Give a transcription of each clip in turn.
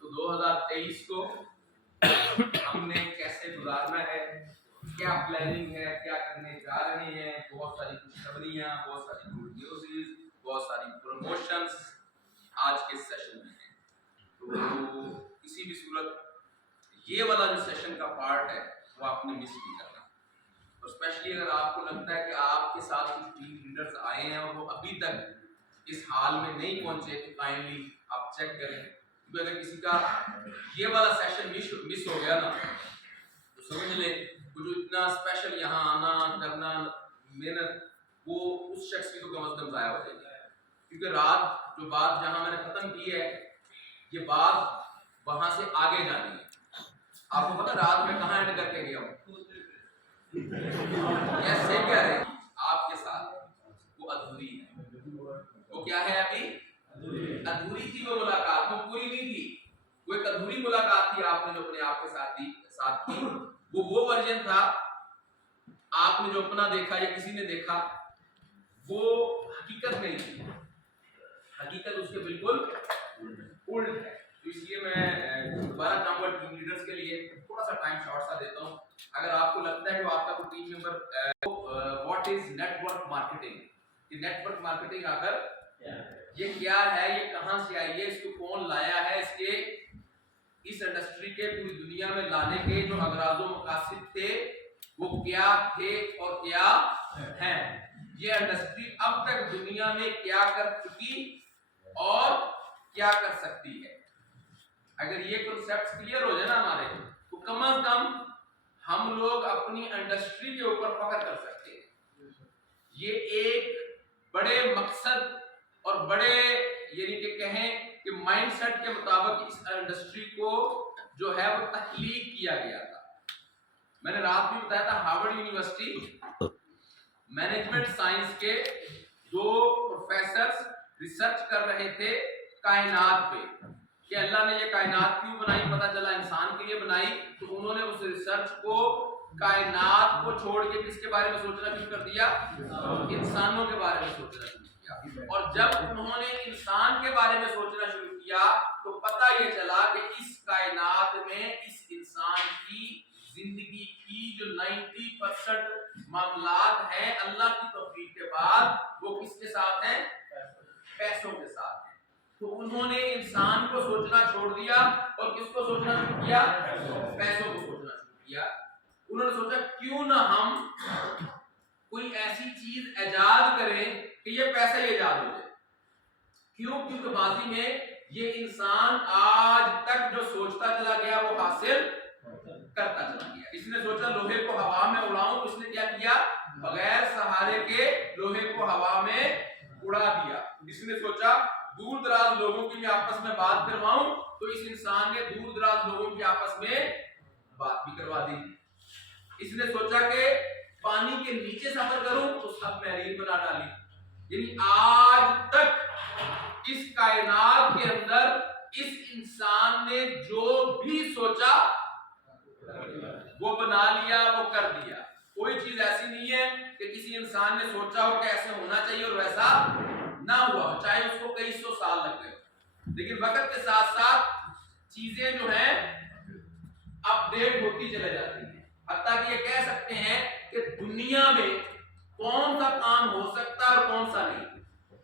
تو 2023 کو ہم نے کیسے گزارنا ہے، کیا پلاننگ ہے، کیا کرنے جا رہے ہیں، بہت ساری خوشخبریاں، بہت ساری گڈ نیوز، بہت ساری پروموشنز آج کے سیشن میں ہیں۔ تو کسی بھی صورت یہ والا جو سیشن کا پارٹ ہے وہ آپ نے مس نہیں کرنا، اور اسپیشلی اگر آپ کو لگتا ہے کہ آپ کے ساتھ کچھ ٹیم لیڈرز آئے ہیں اور وہ ابھی تک اس حال میں نہیں پہنچے تو کائنڈلی آپ چیک کریں، کیونکہ اگر کسی کا یہ والا سیشن مس ہو گیا نا تو سمجھ لیں وہ جو اتنا اسپیشل یہاں آنا کرنا محنت وہ اس شخص کی تو کم از کم ضائع ہو جائے گی، کیونکہ رات جو بات جہاں میں نے ختم کی ہے یہ بات وہاں سے آگے جانی ہے۔ آپ کو پتا رات میں کہاں اینڈ کر کے گیا ہوں؟ ایسے کہہ رہے ہیں آپ کے ساتھ وہ ادھوری ہے، وہ کیا ہے ابھی ادھوری تھی، وہ ملاقات وہ پوری نہیں تھی، وہ ایک ادھوری ملاقات تھی آپ نے جو اپنے آپ کے ساتھ کی، وہ ورژن تھا آپ نے جو اپنا دیکھا یا کسی نے دیکھا وہ حقیقت نہیں تھی، حقیقت اس کے بالکل الٹ ہے۔ تو اس لیے میں دوبارہ چاہوں گا ٹیم لیڈرز کے لیے تھوڑا سا ٹائم شارٹ سا دیتا ہوں، اگر آپ کو لگتا ہے کہ آپ کا کوئی team member what is network marketing, یہ نیٹ ورک مارکیٹنگ آخر یہ کیا ہے، یہ کہاں سے آئی ہے، اس کو کون لایا ہے، اس کے اس انڈسٹری کے پوری دنیا میں لانے کے جو اغراض و مقاصد تھے وہ کیا تھے اور کیا ہیں، یہ انڈسٹری اب تک دنیا میں کیا کر چکی اور کیا کر سکتی ہے۔ اگر یہ کنسیپٹس کلیئر ہو جائے نا ہمارے تو کم از کم ہم لوگ اپنی انڈسٹری کے اوپر فخر کر سکتے ہیں۔ یہ ایک بڑے مقصد اور بڑے یعنی کہ کہیں کہ مائنڈ سیٹ کے مطابق اس انڈسٹری کو جو ہے وہ تخلیق کیا گیا تھا۔ میں نے رات بھی بتایا تھا ہارورڈ یونیورسٹی مینجمنٹ سائنس کے دو پروفیسرز ریسرچ کر رہے تھے کائنات پہ کہ اللہ نے یہ کائنات کیوں بنائی، پتہ چلا انسان کے لیے بنائی، تو انہوں نے اس ریسرچ کو کائنات کو چھوڑ کے کس کے بارے میں سوچنا شروع کر دیا، انسانوں کے بارے میں سوچنا شروع کیا، اور جب انہوں نے انسان کے بارے میں سوچنا شروع کیا تو پتہ یہ چلا کہ اس کائنات میں اس انسان کی زندگی کی جو 90% معاملات ہیں اللہ کی توفیق کے بعد وہ کس کے ساتھ ہیں، پیسوں کے ساتھ ہیں۔ تو انہوں نے انسان کو سوچنا چھوڑ دیا اور کس کو سوچنا شروع کیا، پیسوں کو سوچنا شروع کیا۔ انہوں نے سوچا کیوں نہ ہم کوئی ایسی چیز ایجاد کریں کہ یہ پیسہ ایجاد ہو جائے، کیونکہ ماضی میں یہ انسان آج تک جو سوچتا چلا گیا وہ حاصل کرتا چلا گیا۔ اس نے سوچا لوہے کو ہوا میں اڑاؤں، اس نے کیا کیا، بغیر سہارے کے لوہے کو ہوا میں اڑا دیا۔ اس نے سوچا دور دراز لوگوں کی میں آپس میں بات کرواؤں، تو اس انسان نے دور دراز لوگوں کی آپس میں بات بھی کروا دی۔ اس نے سوچا کہ پانی کے نیچے سفر کروں تو سب محریر بنا ڈالی۔ یعنی آج تک اس کائنات کے اندر اس انسان نے جو بھی سوچا وہ بنا لیا، وہ کر دیا۔ کوئی چیز ایسی نہیں ہے کہ کسی انسان نے سوچا ہو کہ ایسے ہونا چاہیے اور ویسا نہ ہوا ہو، چاہے اس کو کئی سو سال لگ گئے، لیکن وقت کے ساتھ ساتھ چیزیں جو ہیں اپ ڈیٹ ہوتی چلے جاتی ہیں، حتیٰ کہ یہ کہہ سکتے ہیں کہ دنیا میں کون سا کام ہو سکتا ہے اور کون سا نہیں۔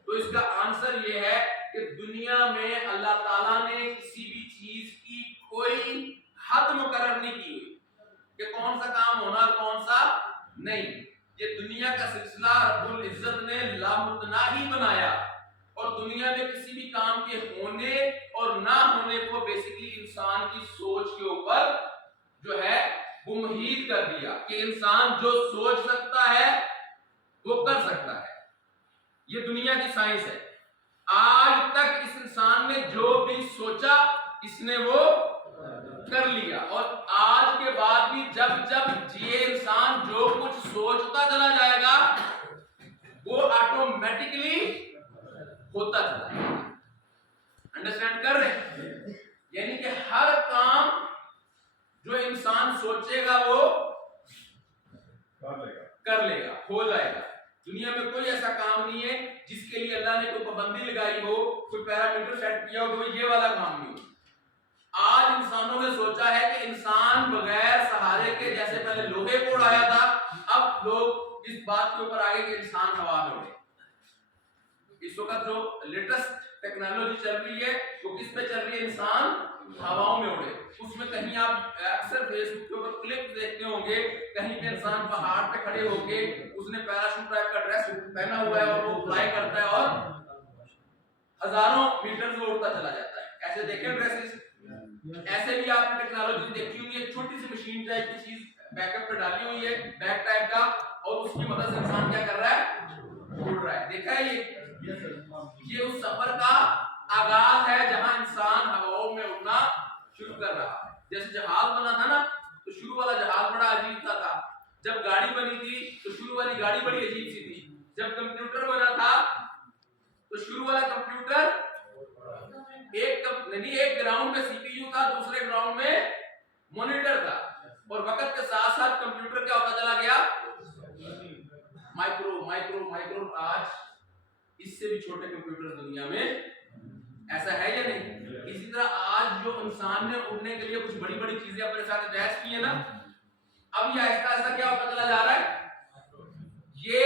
تو اس کا آنسر یہ ہے کہ دنیا میں اللہ تعالیٰ نے کسی بھی چیز کی کوئی حد مقرر نہیں کی ہوئی کہ کون سا کام ہونا اور کون سا نہیں۔ یہ دنیا کا سلسلہ رب العزت نے لامتناہی بنایا، اور دنیا میں کسی بھی کسی کام کے ہونے اور نہ ہونے کو بیسیکلی انسان کی سوچ کے اوپر جو ہے وہ محیط کر دیا کہ انسان جو سوچ سکتا ہے وہ کر سکتا ہے. یہ دنیا کی سائنس ہے. آج تک اس انسان نے جو بھی سوچا اس نے وہ کر لیا, اور آج کے بعد بھی جب یہ انسان جو کچھ سوچتا چلا جائے گا وہ آٹومیٹکلی ہوتا چلا جائے گا. انڈرسٹینڈ کر رہے ہیں؟ یعنی کہ ہر کام جو انسان سوچے گا وہ کر لے گا, ہو جائے گا. دنیا میں کوئی ایسا کام نہیں ہے جس کے لیے اللہ نے کوئی پابندی لگائی ہو, کوئی پیرامیٹر سیٹ کیا ہو کہ یہ والا کام نہیں ہو. آج انسانوں نے سوچا ہے کہ انسان بغیر سہارے کے, جیسے پہلے لوہے کو اڑایا تھا, اب لوگ اس بات کے اوپر آگے کہ انسان ہوا میں اڑے. اس وقت جو لیٹسٹ ٹیکنالوجی چل رہی ہے وہ کس پہ چل رہی ہے؟ انسان ہواؤں میں اڑے. اس میں کہیں آپ اکثر فیس بک کے اوپر کلپ دیکھتے ہوں گے, کہیں پہ انسان پہاڑ پہ کھڑے ہو کے اس نے پیراشوٹ ٹائپ کا ڈریس پہنا ہوا ہے اور وہ فلائی کرتا ہے اور ہزاروں میٹر سے اڑتا چلا جاتا ہے. ایسے دیکھیں ڈریسز. ایسے بھی آپ نے ٹیکنالوجی دیکھی ہوئی ہے, چھوٹی سی مشین ٹائپ کی چیز بیک اپ پہ ڈالی ہوئی ہے, بیک ٹائپ کا, اور اس کی مدد سے انسان کیا کر رہا ہے؟ اڑ رہا ہے. دیکھا ہے یہ اس سفر کا آغاز ہے جہاں انسان ہواؤں میں اڑنا شروع کر رہا ہے. جیسے جہاز بنا تھا نا, تو شروع والا جہاز بڑا عجیب سا تھا. جب گاڑی بنی تھی تو شروع والی گاڑی بڑی عجیب سی تھی. جب کمپیوٹر بنا تھا تو شروع والا کمپیوٹر ایک گراؤنڈ میں سی پی یو تھا, دوسرے گراؤنڈ میں مانیٹر تھا, اور وقت کے ساتھ ساتھ کمپیوٹر کیا ہوتا چلا گیا؟ Micro micro micro. آج اس سے بھی چھوٹے کمپیوٹر دنیا میں, ایسا ہے یا نہیں؟ اسی طرح آج جو انسان نے اڑنے کے لیے کچھ بڑی بڑی چیزیں اپنے ساتھ اٹیچ کی ہیں نا, اب یہ آہستہ آہستہ کیا ہوتا چلا جا رہا ہے؟ یہ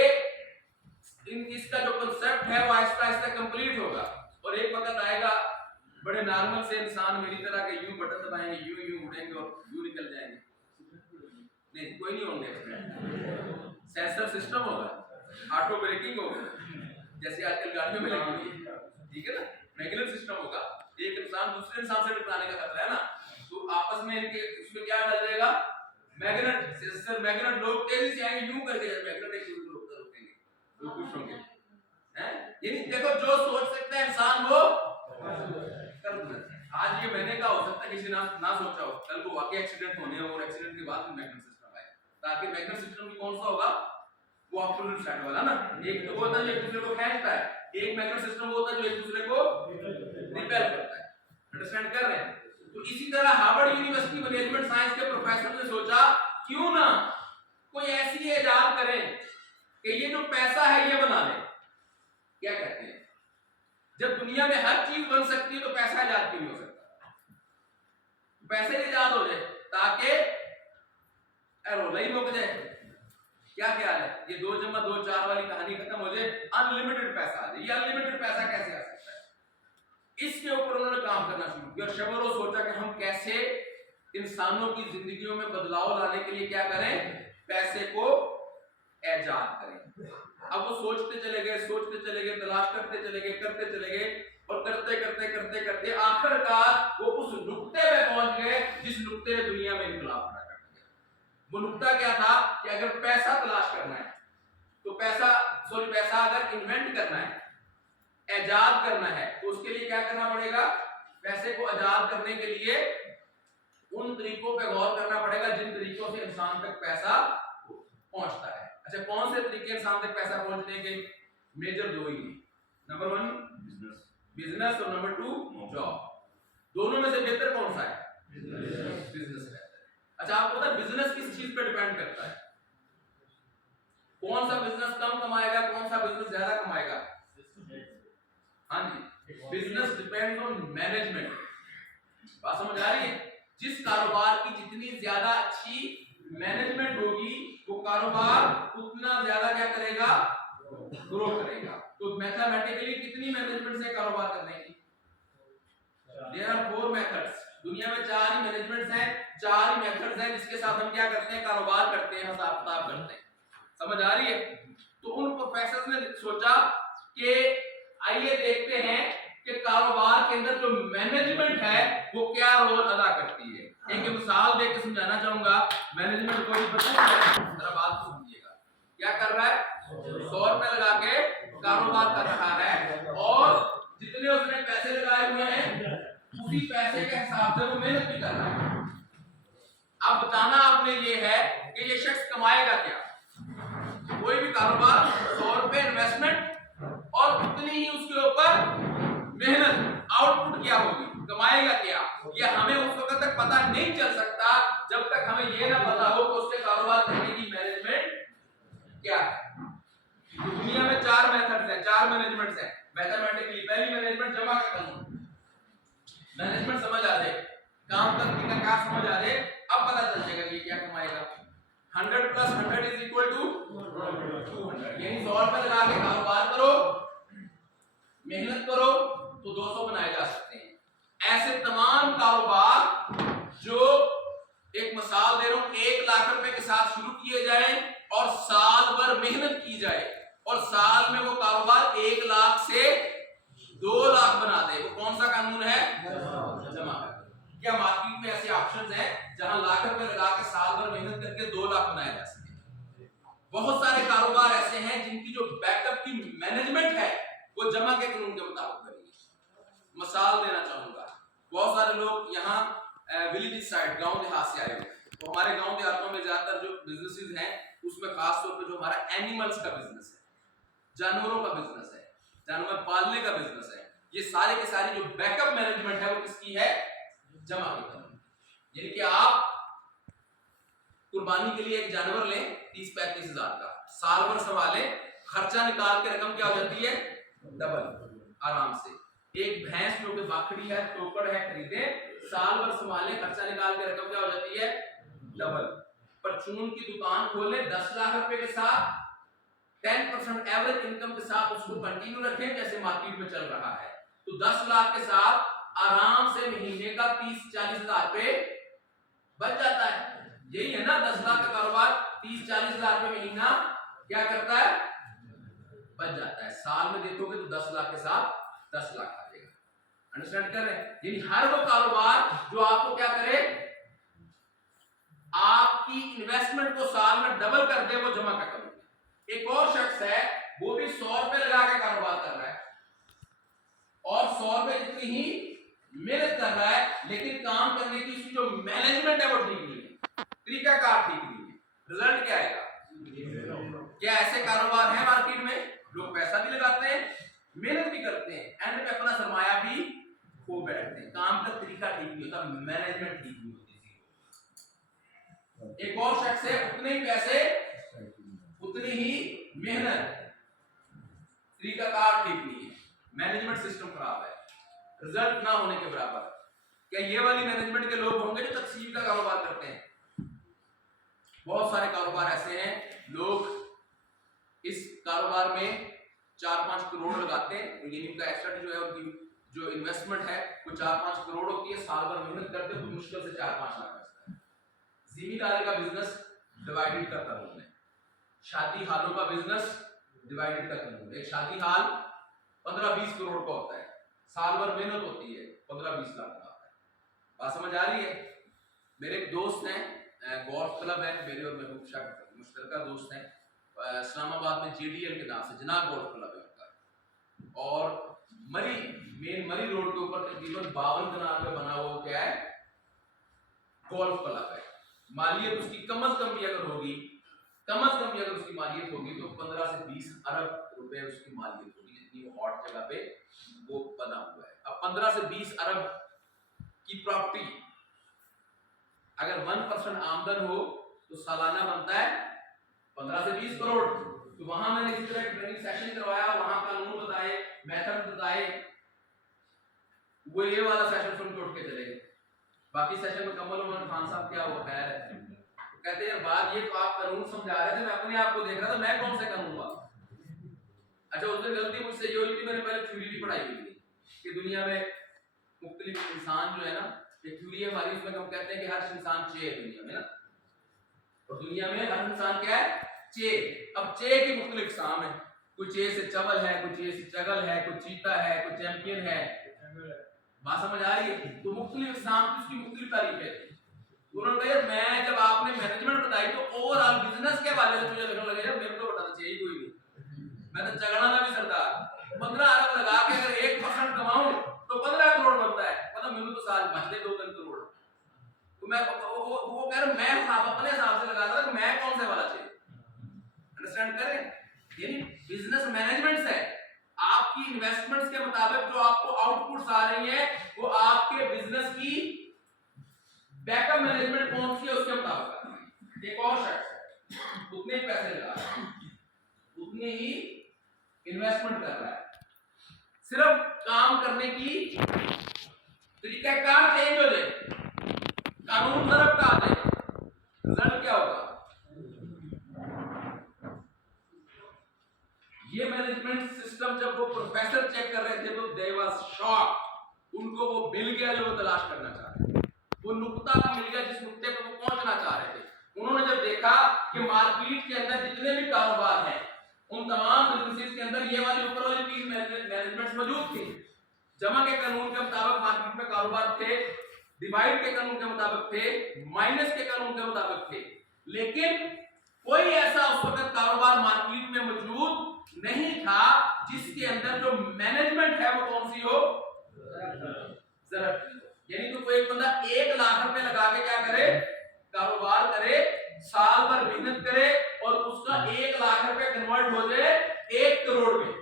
اس کا جو کنسپٹ ہے وہ آہستہ آہستہ کمپلیٹ ہوگا, اور ایک وقت آئے گا بڑے نارمل سے انسان میری طرح کے یوں بٹن دبائیں گے, یوں اڑیں گے اور یوں نکل جائیں گے. نہیں, کوئی نہیں ہوگا. سینسر سسٹم ہوگا, آٹو بریکنگ ہوگا جیسے آج کل گاڑیوں میں لگی ہوئی ہے, ٹھیک ہے نا. میگنیٹ سسٹم ہوگا. ایک انسان دوسرے انسان سے ٹکرانے کا خطرہ ہے نا, تو آپس میں ان کے اس میں کیا ڈال جائے گا؟ Magnet system. میگنیٹ لوگ تیزی سے آئیں گے یوں کر کے, جب میگنیٹ ایک دوسرے کو روکتے ہیں تو خوش ہوں گے. یعنی دیکھو جو سوچ سکتا ہے انسان وہ کر دے. آج یہ میں نے کہا, ہو سکتا ہے کسی نہ سوچا ہو, کل کو واقعی ایکسیڈنٹ ہونے ہو اور ایکسیڈنٹ کے بعد میگنیٹ سسٹم آئے, تاکہ میگنیٹ سسٹم بھی کون سا ہوگا؟ وہ آپوزٹ سائڈ والا نا. ایک تو وہ ہوتا ہے جو ایک دوسرے کو کھینچتا ہے, ایک میگنیٹ سسٹم وہ ہوتا ہے جو ایک دوسرے کو ریپیل کرتا ہے. انڈرسٹینڈ کر رہے ہیں؟ تو اسی طرح ہارورڈ یونیورسٹی مینجمنٹ سائنس کے پروفیسر نے سوچا کیوں نہ کوئی ایسی ایجاد کریں کہ یہ جو پیسہ ہے یہ بنا لیں. کیا کہتے ہیں؟ جب دنیا میں ہر چیز بن سکتی ہے تو پیسہ ایجاد کیوں نہیں ہو سکتا؟ پیسے ایجاد ہو جائے تاکہ رولئی رک جائے. کیا خیال ہے؟ یہ 2 × 2 = 4 والی کہانی ختم ہو جائے, انلمیٹڈ پیسہ آ جائے. یہ انلمیٹڈ پیسہ کیسے آ سکتا ہے؟ اس کے اوپر انہوں نے کام کرنا شروع کیا, اور شب و روز سوچا کہ ہم کیسے انسانوں کی زندگیوں میں بدلاؤ لانے کے لیے کیا کریں؟ پیسے کو ایجاد کریں. اب وہ سوچتے چلے گئے, تلاش کرتے چلے گئے, اور کرتے کرتے آخرکار وہ اس نقطے پہ پہنچ گئے جس نقطے نے دنیا میں انقلاب کھڑا کر دیا. وہ نقطہ کیا تھا کہ اگر پیسہ تلاش کرنا ہے تو پیسہ اگر انوینٹ کرنا ہے, ایجاد کرنا ہے, تو اس کے لیے کیا کرنا پڑے گا؟ پیسے کو ایجاد کرنے کے لیے ان طریقوں پہ غور کرنا پڑے گا جن طریقوں سے انسان تک پیسہ پہنچتا ہے. اچھا, کون سے طریقے انسان تک پیسہ پہنچنے کے؟ میجر 2 ہی ہیں. نمبر 1 بزنس, اور نمبر 2 جاب. دونوں میں سے بہتر کون سا ہے؟ بزنس ہے. اچھا, آپ کو پتہ ہے بزنس کس چیز پہ ڈیپینڈ کرتا ہے؟ کون سا بزنس کم کمائے گا, کون سا بزنس زیادہ کمائے گا؟ ہاں جی, بزنس ڈیپینڈ آن مینجمنٹ. بات سمجھ آ رہی ہے؟ جس کاروبار کی جتنی زیادہ اچھی مینجمنٹ ہوگی وہ کاروبار اتنا زیادہ کیا کرے گا؟ گرو کرے گا. تو میتھمیٹیکلی کتنی مینجمنٹ سے کاروبار کرنے کی؟ there are 4 methods. دنیا میں 4 ہی مینجمنٹس ہیں, 4 ہی میتھڈز ہیں جس کے ساتھ ہم کیا کرتے ہیں؟ کاروبار کرتے ہیں, حساب کتاب کرتے ہیں. سمجھ آ رہی ہے؟ تو ان پروفیسرز نے سوچا کہ آئیے دیکھتے ہیں کہ کاروبار کے اندر جو مینجمنٹ ہے وہ کیا رول ادا کرتی ہے. ایک مثال دے کے سمجھانا چاہوں گا. مینجمنٹ کو بھی بتاؤں ذرا بات کو سمجھیے گا. کیا کر رہا ہے؟ 100 روپے لگا کے کاروبار کر رہا ہے اور جتنے اس نے پیسے لگائے ہوئے ہیں اسی پیسے کے حساب سے وہ محنت بھی کر رہا ہے. اب بتانا آپ نے یہ ہے کہ یہ شخص کمائے گا کیا. کوئی بھی کاروبار 100 روپے انویسٹمنٹ اور اتنی ہی اس کے اوپر محنت آؤٹ پٹ کیا ہوگی. کمائے گا کیا یہ ہمیں اس وقت تک پتہ نہیں چل سکتا جب تک ہمیں یہ نہ پتا ہو کہ اس کے کاروبار کرنے کی مینجمنٹ کیا ہے. دنیا میں 4 میتھڈز ہیں, 4 مینجمنٹس ہیں میتھمیٹکلی. پہلی مینجمنٹ جمع کا قانون. مینجمنٹ سمجھ آ جائے, کام کا طریقہ کار سمجھ آ جائے, اب پتہ چل جائے گا کہ کیا کمائے گا. 100 + 100 = 200. یعنی 100 روپے لگا کے کاروبار کرو, محنت کرو تو 200 بنائے جا سکتے ہیں. ایسے تمام کاروبار جو ایک مثال دے رہا ہوں 1 لاکھ روپے کے ساتھ شروع کیے جائیں اور سال بھر محنت کی جائے اور سال میں وہ کاروبار 1 لاکھ سے 2 لاکھ بنا دے, وہ کون سا قانون ہے؟ جمع کا. کیا مارکیٹ میں ایسے آپشنز ہیں جہاں لاکھ روپے لگا کے سال بھر محنت کر کے 2 لاکھ بنائے جا سکتے ہیں؟ بہت سارے کاروبار ایسے ہیں جن کی جو بیک اپ کی مینجمنٹ ہے وہ جمع کے قانون کے مطابق کریں گے. مثال دینا چاہوں گا, بہت سارے لوگ یہاں ولیج سائڈ گاؤں دیہات سے آئے ہوئے ہیں, تو ہمارے گاؤں دیہاتوں میں زیادہ تر جو بزنسز ہیں اس میں خاص طور پہ جو ہمارا اینیملز کا بزنس ہے, جانوروں کا بزنس ہے, جانور پالنے کا بزنس ہے, یہ سارے کے ساری جو بیک اپ مینجمنٹ ہے وہ کس کی ہے؟ جمع کی قانون. یعنی کہ آپ قربانی کے لیے ایک جانور لیں 30-35 ہزار کا, سال بھر سنبھالیں, خرچہ نکال کے رقم کیا ہو جاتی ہے؟ ڈبل آرام سے. ایک بھینس جو کہ باکھڑی ہے, ٹوکڑ ہے, خریدیں, سال بھر سنبھالیں, خرچہ نکال کے رقم کیا ہو جاتی ہے؟ ڈبل. پرچون کی دکان کھولیں 10 لاکھ روپے کے ساتھ 10% ایوریج انکم کے ساتھ اس کو کنٹینیو رکھیں جیسے مارکیٹ میں چل رہا ہے, تو 10 لاکھ کے ساتھ آرام سے مہینے کا 30-40 ہزار روپے بچ جاتا ہے. یہی ہے نا 10 لاکھ کا کاروبار, 30-40 ہزار روپے مہینہ کیا کرتا ہے؟ بچ جاتا ہے. سال میں دیکھو گے تو 10 لاکھ کے ساتھ 10 لاکھ آ جائے گا. انڈرسٹینڈ کر رہے ہیں؟ یعنی ہر وہ کاروبار جو آپ کو کیا کرے, آپ کی انویسٹمنٹ کو سال میں ڈبل کر دے, وہ جمع کا کرو. ایک اور شخص ہے وہ بھی 100 روپے لگا کے کاروبار کر رہا ہے اور 100 روپے جتنی ہی محنت کر رہا ہے, لیکن کام کرنے کی اس کی جو مینجمنٹ ہے وہ ٹھیک نہیں ہے, طریقہ کار ٹھیک نہیں ہے. رزلٹ کیا آئے گا؟ کیا ایسے کاروبار ہیں مارکیٹ میں؟ لوگ پیسہ بھی لگاتے ہیں, محنت بھی کرتے ہیں, اینڈ میں اپنا سرمایہ بھی کھو بیٹھتے ہیں. کام کا طریقہ ٹھیک نہیں ہوتا, مینجمنٹ ٹھیک نہیں ہوتی. ایک اور شخص ہے اتنے ہی پیسے اتنی ہی محنت, طریقہ کار ٹھیک نہیں ہے, مینجمنٹ سسٹم خراب ہے, رزلٹ نہ ہونے کے برابر. کیا یہ والی مینجمنٹ کے لوگ ہوں گے جو تقسیم کا کاروبار کرتے ہیں؟ بہت سارے کاروبار ایسے ہیں, لوگ اس کاروبار میں 4-5 کروڑ لگاتے ہیں, یعنی ان کا ایسٹ جو ہے ان کی جو انویسٹمنٹ ہے وہ 4-5 کروڑ ہوتی ہے, سال بھر محنت کرتے ہیں تو مشکل سے 4-5 لاکھ بچتا ہے. زمینداری کا بزنس ڈیوائیڈڈ کا قانون ہے, شادی ہالوں کا بزنس ڈیوائیڈڈ کا قانون ہے. ایک شادی ہال 15-20 کروڑ کا ہوتا ہے, سال بھر محنت ہوتی ہے 15-20 لاکھ کا آتا ہے. بات سمجھ آ رہی ہے؟ میرے ایک دوست ہیں, گولف کلب ہے میرے اور محبوب شاہ مشترکہ دوست ہیں, اسلام آباد میں JDL کے نام سے جناب گولف کلب ہے ان کا, اور مین مری روڈ کے اوپر تقریباً 52 کنال پہ بنا ہوا کیا ہے گولف کلب ہے. مالیت اس کی کم از کم بھی اگر ہوگی, کم از کم بھی اگر اس کی مالیت ہوگی تو 15 سے 20 ارب روپے اس کی مالیت ہوگی, جتنی وہ ہاٹ جگہ پہ وہ بنا ہوا ہے. اب 15 سے 20 ارب کی پراپرٹی اگر 1% آمدن ہو تو سالانہ بنتا ہے 15 سے 20 کروڑ. تو وہاں میں نے اس طرح ٹریننگ سیشن کروایا, وہاں قانون بتائے, میتھڈ بتائے, وہ یہ والا سیشن سن کے اٹھ کے چلے گئے. باقی سیشن مکمل عمر خان صاحب کیا وہ خیر ہے, کہتے ہیں بات یہ تو آپ قانون سمجھا رہے تھے, میں اپنے آپ کو دیکھ رہا تھا میں کون سے قانون ہوا. اچھا اس دن غلطی مجھ سے یہ ہوئی تھی, میں نے پہلے تھیوری بھی پڑھائی ہوئی تھی کہ دنیا میں مختلف انسان جو ہے نا, ایک تھیوری ہے ہماری, اس میں ہم کہتے ہیں کہ ہر انسان چے ہے دنیا میں نا, اور دنیا میں ہر انسان کیا ہے؟ چے. اب چے کی مختلف اقسام ہیں, کوئی چے سے چول ہے, کوئی چے سے چگل ہے, کوئی چیتا ہے, کوئی چیمپئن ہے. بات سمجھ آ رہی ہے؟ تو مختلف اقسام کی اس کی مختلف تعریفیں تھیں. انہوں نے کہا میں جب آپ نے مینجمنٹ بتائی تو اوور آل بزنس کے حوالے سے مجھے لگنے لگا یار میرے کو بتانا چاہیے کوئی نہیں, میں تو جگڑا نہ بھی سردار 15 ارب لگا کے اگر 1% کماؤں تو 15 کروڑ بنتا ہے, مطلب میرے تو سال بچتے 2-3 کروڑ. تو میں وہ کہہ رہا میں حساب اپنے حساب سے لگا رہا تھا کہ میں کون سے والا چاہیے. انڈرسٹینڈ کریں؟ یعنی بزنس مینجمنٹ ہے آپ کی انویسٹمنٹس کے مطابق جو آپ کو آؤٹ پٹس آ رہی ہیں وہ آپ کے بزنس کی بیک اپ مینجمنٹ کون سی ہے اس کے مطابق. ایک اور شخص اتنے ہی پیسے لگا رہا ہے, اتنے ہی انویسٹمنٹ کر رہا ہے, صرف کام کرنے کی طریقہ کار چینج ہو جائے, قانون ضرب کا آ جائے, رزلٹ کیا ہوگا؟ یہ مینجمنٹ سسٹم جب وہ پروفیسر چیک کر رہے تھے تو دے واز شاک. ان کو وہ مل گیا جو وہ تلاش کرنا چاہ رہے تھے, وہ نقطہ مل گیا جس نقطے پر وہ پہنچنا چاہ رہے تھے. انہوں نے جب دیکھا کہ مارکیٹ کے اندر جتنے بھی کاروبار ہیں ان تمام بزنسز کے اندر یہ والی اوپر والی 3 مینجمنٹس موجود تھے. جمع کے قانون کے مطابق مارکیٹ میں کاروبار تھے, ڈیوائڈ کے قانون کے مطابق تھے, مائنس کے قانون کے مطابق تھے, لیکن کوئی ایسا اس وقت کاروبار مارکیٹ میں موجود نہیں تھا جس کے اندر جو مینجمنٹ ہے وہ کون سی ہو؟ ضرب کی. یعنی تو کوئی بندہ 1 لاکھ روپے لگا کے کیا کرے؟ کاروبار کرے, سال بھر محنت کرے اور اس کا 1 لاکھ روپے کنورٹ ہو جائے 1 کروڑ میں.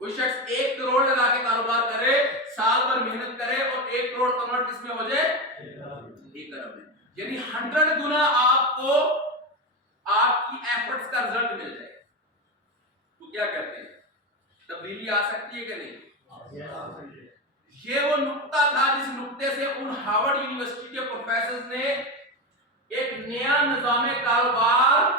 کوئی شخص 1 کروڑ لگا کے کاروبار کرے, سال بھر محنت کرے اور 1 کروڑ کنورٹ کس میں ہو جائے؟ 1 ارب میں. یعنی 100 گنا آپ کو آپ کی ایفرٹس کا رزلٹ مل جائے. تو کیا کہتے ہیں تبدیلی آ سکتی ہے کہ نہیں؟ یہ وہ نقطہ تھا جس نقطے سے ان ہارورڈ یونیورسٹی کے پروفیسرز نے ایک نیا نظام کاروبار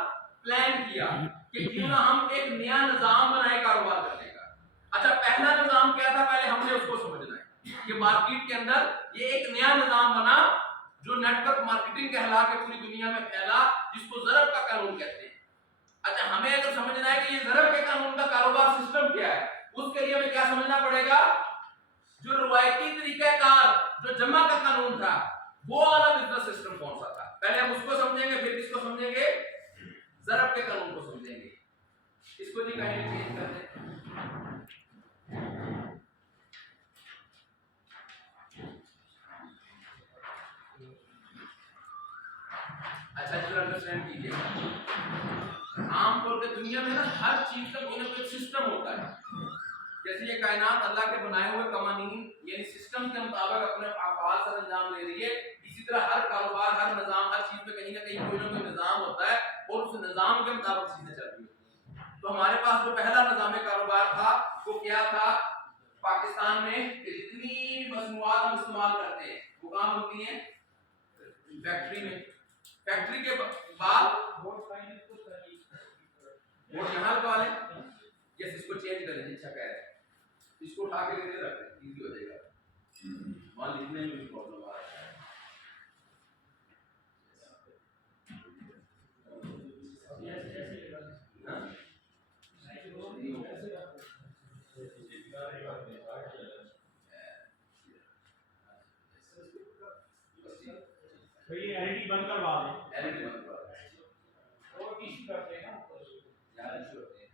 پلان کیا کہ کیوں نہ ہم ایک نیا نظام بنائیں کاروبار کرنے کا. اچھا پہلا نظام کیا تھا؟ پہلے ہم نے اس کو سمجھنا ہے کہ مارکیٹ کے اندر یہ ایک نیا نظام بنا جو نیٹ ورک مارکیٹنگ کہلا کے پوری دنیا میں پھیلا, جس کو ضرب کا قانون کہتے ہیں. اچھا ہمیں اگر سمجھنا ہے کہ یہ ضرب کے قانون کا کاروبار سسٹم کیا ہے, اس کے لیے ہمیں کیا سمجھنا پڑے گا؟ جو روایتی طریقہ کار جو جمع کا قانون تھا وہ والا بزنس سسٹم کون سا تھا. پہلے ہم اس کو سمجھیں گے, پھر کس کو سمجھیں گے؟ ضرب کے قانون کو سمجھیں گے. اس کو جی کہیں چینج کر دیں. اچھا چلو انڈرسٹینڈ کیجیے. عام طور پہ دنیا میں نا ہر چیز کا کوئی نہ کوئی سسٹم ہوتا ہے. جیسے یہ کائنات اللہ کے بنائے ہوئے قوانین یعنی سسٹم کے مطابق اپنے افعال سر انجام دے رہی ہے, اسی طرح ہر کاروبار, ہر نظام, ہر چیز میں کہیں نہ کہیں کوئی نہ کوئی نظام ہوتا ہے اور اس نظام کے مطابق چیزیں چلتی ہیں. تو ہمارے پاس جو پہلا نظام کاروبار تھا وہ کیا تھا؟ پاکستان میں جتنی مصنوعات ہم استعمال کرتے ہیں وہ کہاں ہوتی ہیں؟ فیکٹری میں. فیکٹری کے بعد ووٹ یہاں لگوا لیں. یس اس کو چینج کریں. اچھا کہہ رہے ہیں اس کو اٹھا کے دے رکھ دیں, ایزی ہو جائے گا. وہاں لکھنے میں بھی پرابلم آ رہا ہے. ایلڈی بند کروا دیں. ایلڈی بند کروا دیں. اور ایشو کرتے ہیں نا یار ایشو ہوتے ہیں.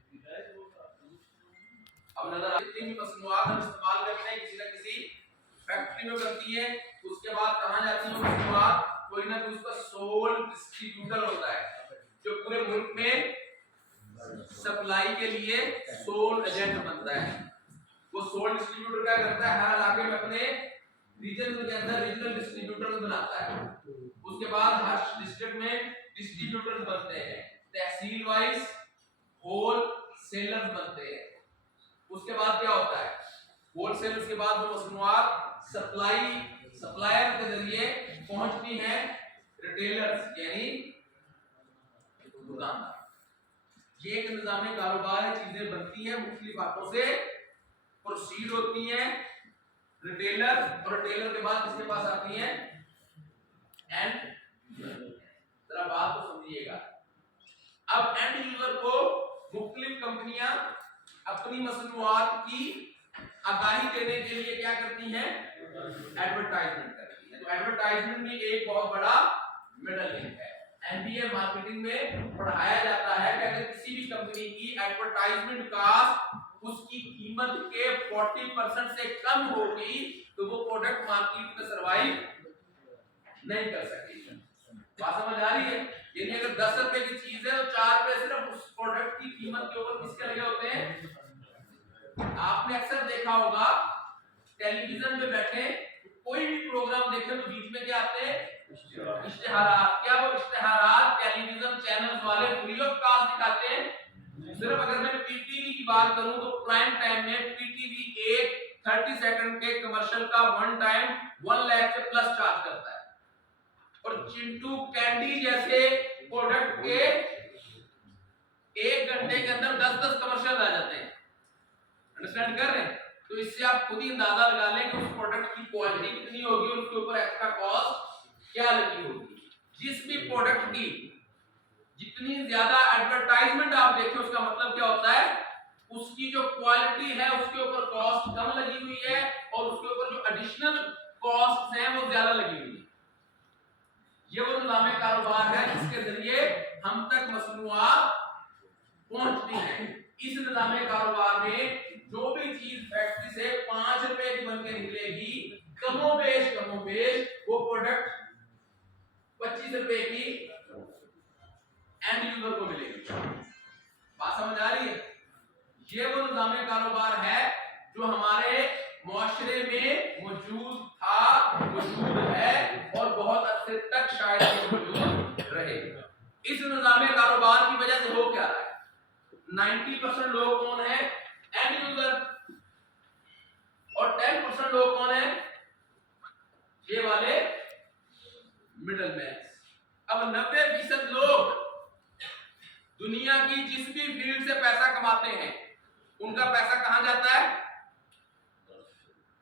اب نظر آتی ہے مصنوعات ہم استعمال کرتے ہیں کسی نہ کسی فیکٹری میں بنتی ہے, اس کے بعد کہاں جاتی ہیں مصنوعات؟ کوئی نہ کوئی اس کا سول ڈسٹریبیوٹر ہوتا ہے جو پورے ملک میں سپلائی کے لیے سول ایجنٹ بنتا ہے. وہ سول ڈسٹریبیوٹر کیا کرتا ہے؟ ہر علاقے میں اپنے ریجن کے اندر ریجنل ڈسٹریبیوٹرز بناتا ہے. اس کے بعد ہر ڈسٹرکٹ میں ڈسٹریبیوٹرز بنتے ہیں, تحصیل وائز ہول سیلرز بنتے ہیں. اس کے بعد کیا ہوتا ہے؟ Whole cell. اس کے بعد وہ مصنوعات سپلائر کے ذریعے پہنچتی ہیں ریٹیلرز یعنی دکاندار. یہ ایک نظام کاروبار ہے, چیزیں بنتی ہیں مختلف ہاتھوں سے, پروسیڈ ہوتی ہیں ریٹیلر, اور ریٹیلر کے بعد کس کے پاس آتی ہیں؟ اینڈ. ذرا بات کو سمجھیے گا. اب اینڈ یوزر کو मुख्तलिफ कंपनियां अपनी मसनूआत की आगाही देने के लिए क्या करती हैं? एडवर्टाइजमेंट करती हैं। तो एडवर्टाइजमेंट भी एक बहुत बड़ा मिडल लिंक है। एमबीए मार्केटिंग में पढ़ाया जाता है कि अगर किसी भी कंपनी की एडवर्टाइजमेंट कॉस्ट उसकी कीमत के 40% से कम होगी तो वो प्रोडक्ट मार्केट में सर्वाइव नहीं कर सकेगी। बात समझ आ रही है? यानी अगर 10 रुपए की चीज है तो 4 रुपए सिर्फ उस प्रोडक्ट की कीमत के ऊपर किसके लगे होते हैं? आपने अक्सर देखा होगा टेलीविजन पे बैठे कोई भी प्रोग्राम देखे तो बीच में क्या आते हैं? इश्तिहारात। क्या वो इश्तिहारात टेलीविजन चैनल्स वाले फ्री ऑफ कॉस्ट दिखाते हैं? सिर्फ अगर मैं पीटीवी की बात करूं तो प्राइम टाइम में पीटीवी एक 30 सेकंड के कमर्शियल का वन टाइम 1 लाख से प्लस चार्ज करता है और चिंटू कैंडी जैसे प्रोडक्ट के 1 घंटे के अंदर 10-10 कमर्शियल आ जाते हैं। अंडरस्टैंड कर रहे हैं? तो इससे आप खुद ही अंदाजा लगा लें कि उस प्रोडक्ट की क्वालिटी कितनी होगी और उसके ऊपर एक्स्ट्रा कॉस्ट क्या लगी होगी। जिस भी प्रोडक्ट की जितनी ज्यादा एडवर्टाइजमेंट आप देखें उसका मतलब क्या होता है? उसकी जो क्वालिटी है उसके ऊपर कॉस्ट कम लगी हुई है और उसके ऊपर जो एडिशनल कॉस्ट हैं वो ज्यादा लगी हुई है। ये वो निज़ाम कारोबार है जिसके जरिए हम तक मसनूआत पहुंचती है। इस निज़ाम कारोबार में जो भी चीज फैक्ट्री से 5 रुपए की बनकर निकलेगी कमोबेश वो प्रोडक्ट 25 रुपए की एंड यूजर को मिलेगी। बात समझ आ रही है? ये वो निज़ाम कारोबार है जो हमारे मुआशरे में मौजूद था, मौजूद है और बहुत अरसे तक शायद मौजूद रहे। इस निज़ाम कारोबार की वजह से हो क्या रहा है? 90% लोग कौन है? And user. और 10% लोग कौन है? ये वाले मिडल मैन। अब 90% लोग दुनिया की जिस भी फील्ड से पैसा कमाते हैं उनका पैसा कहां जाता है?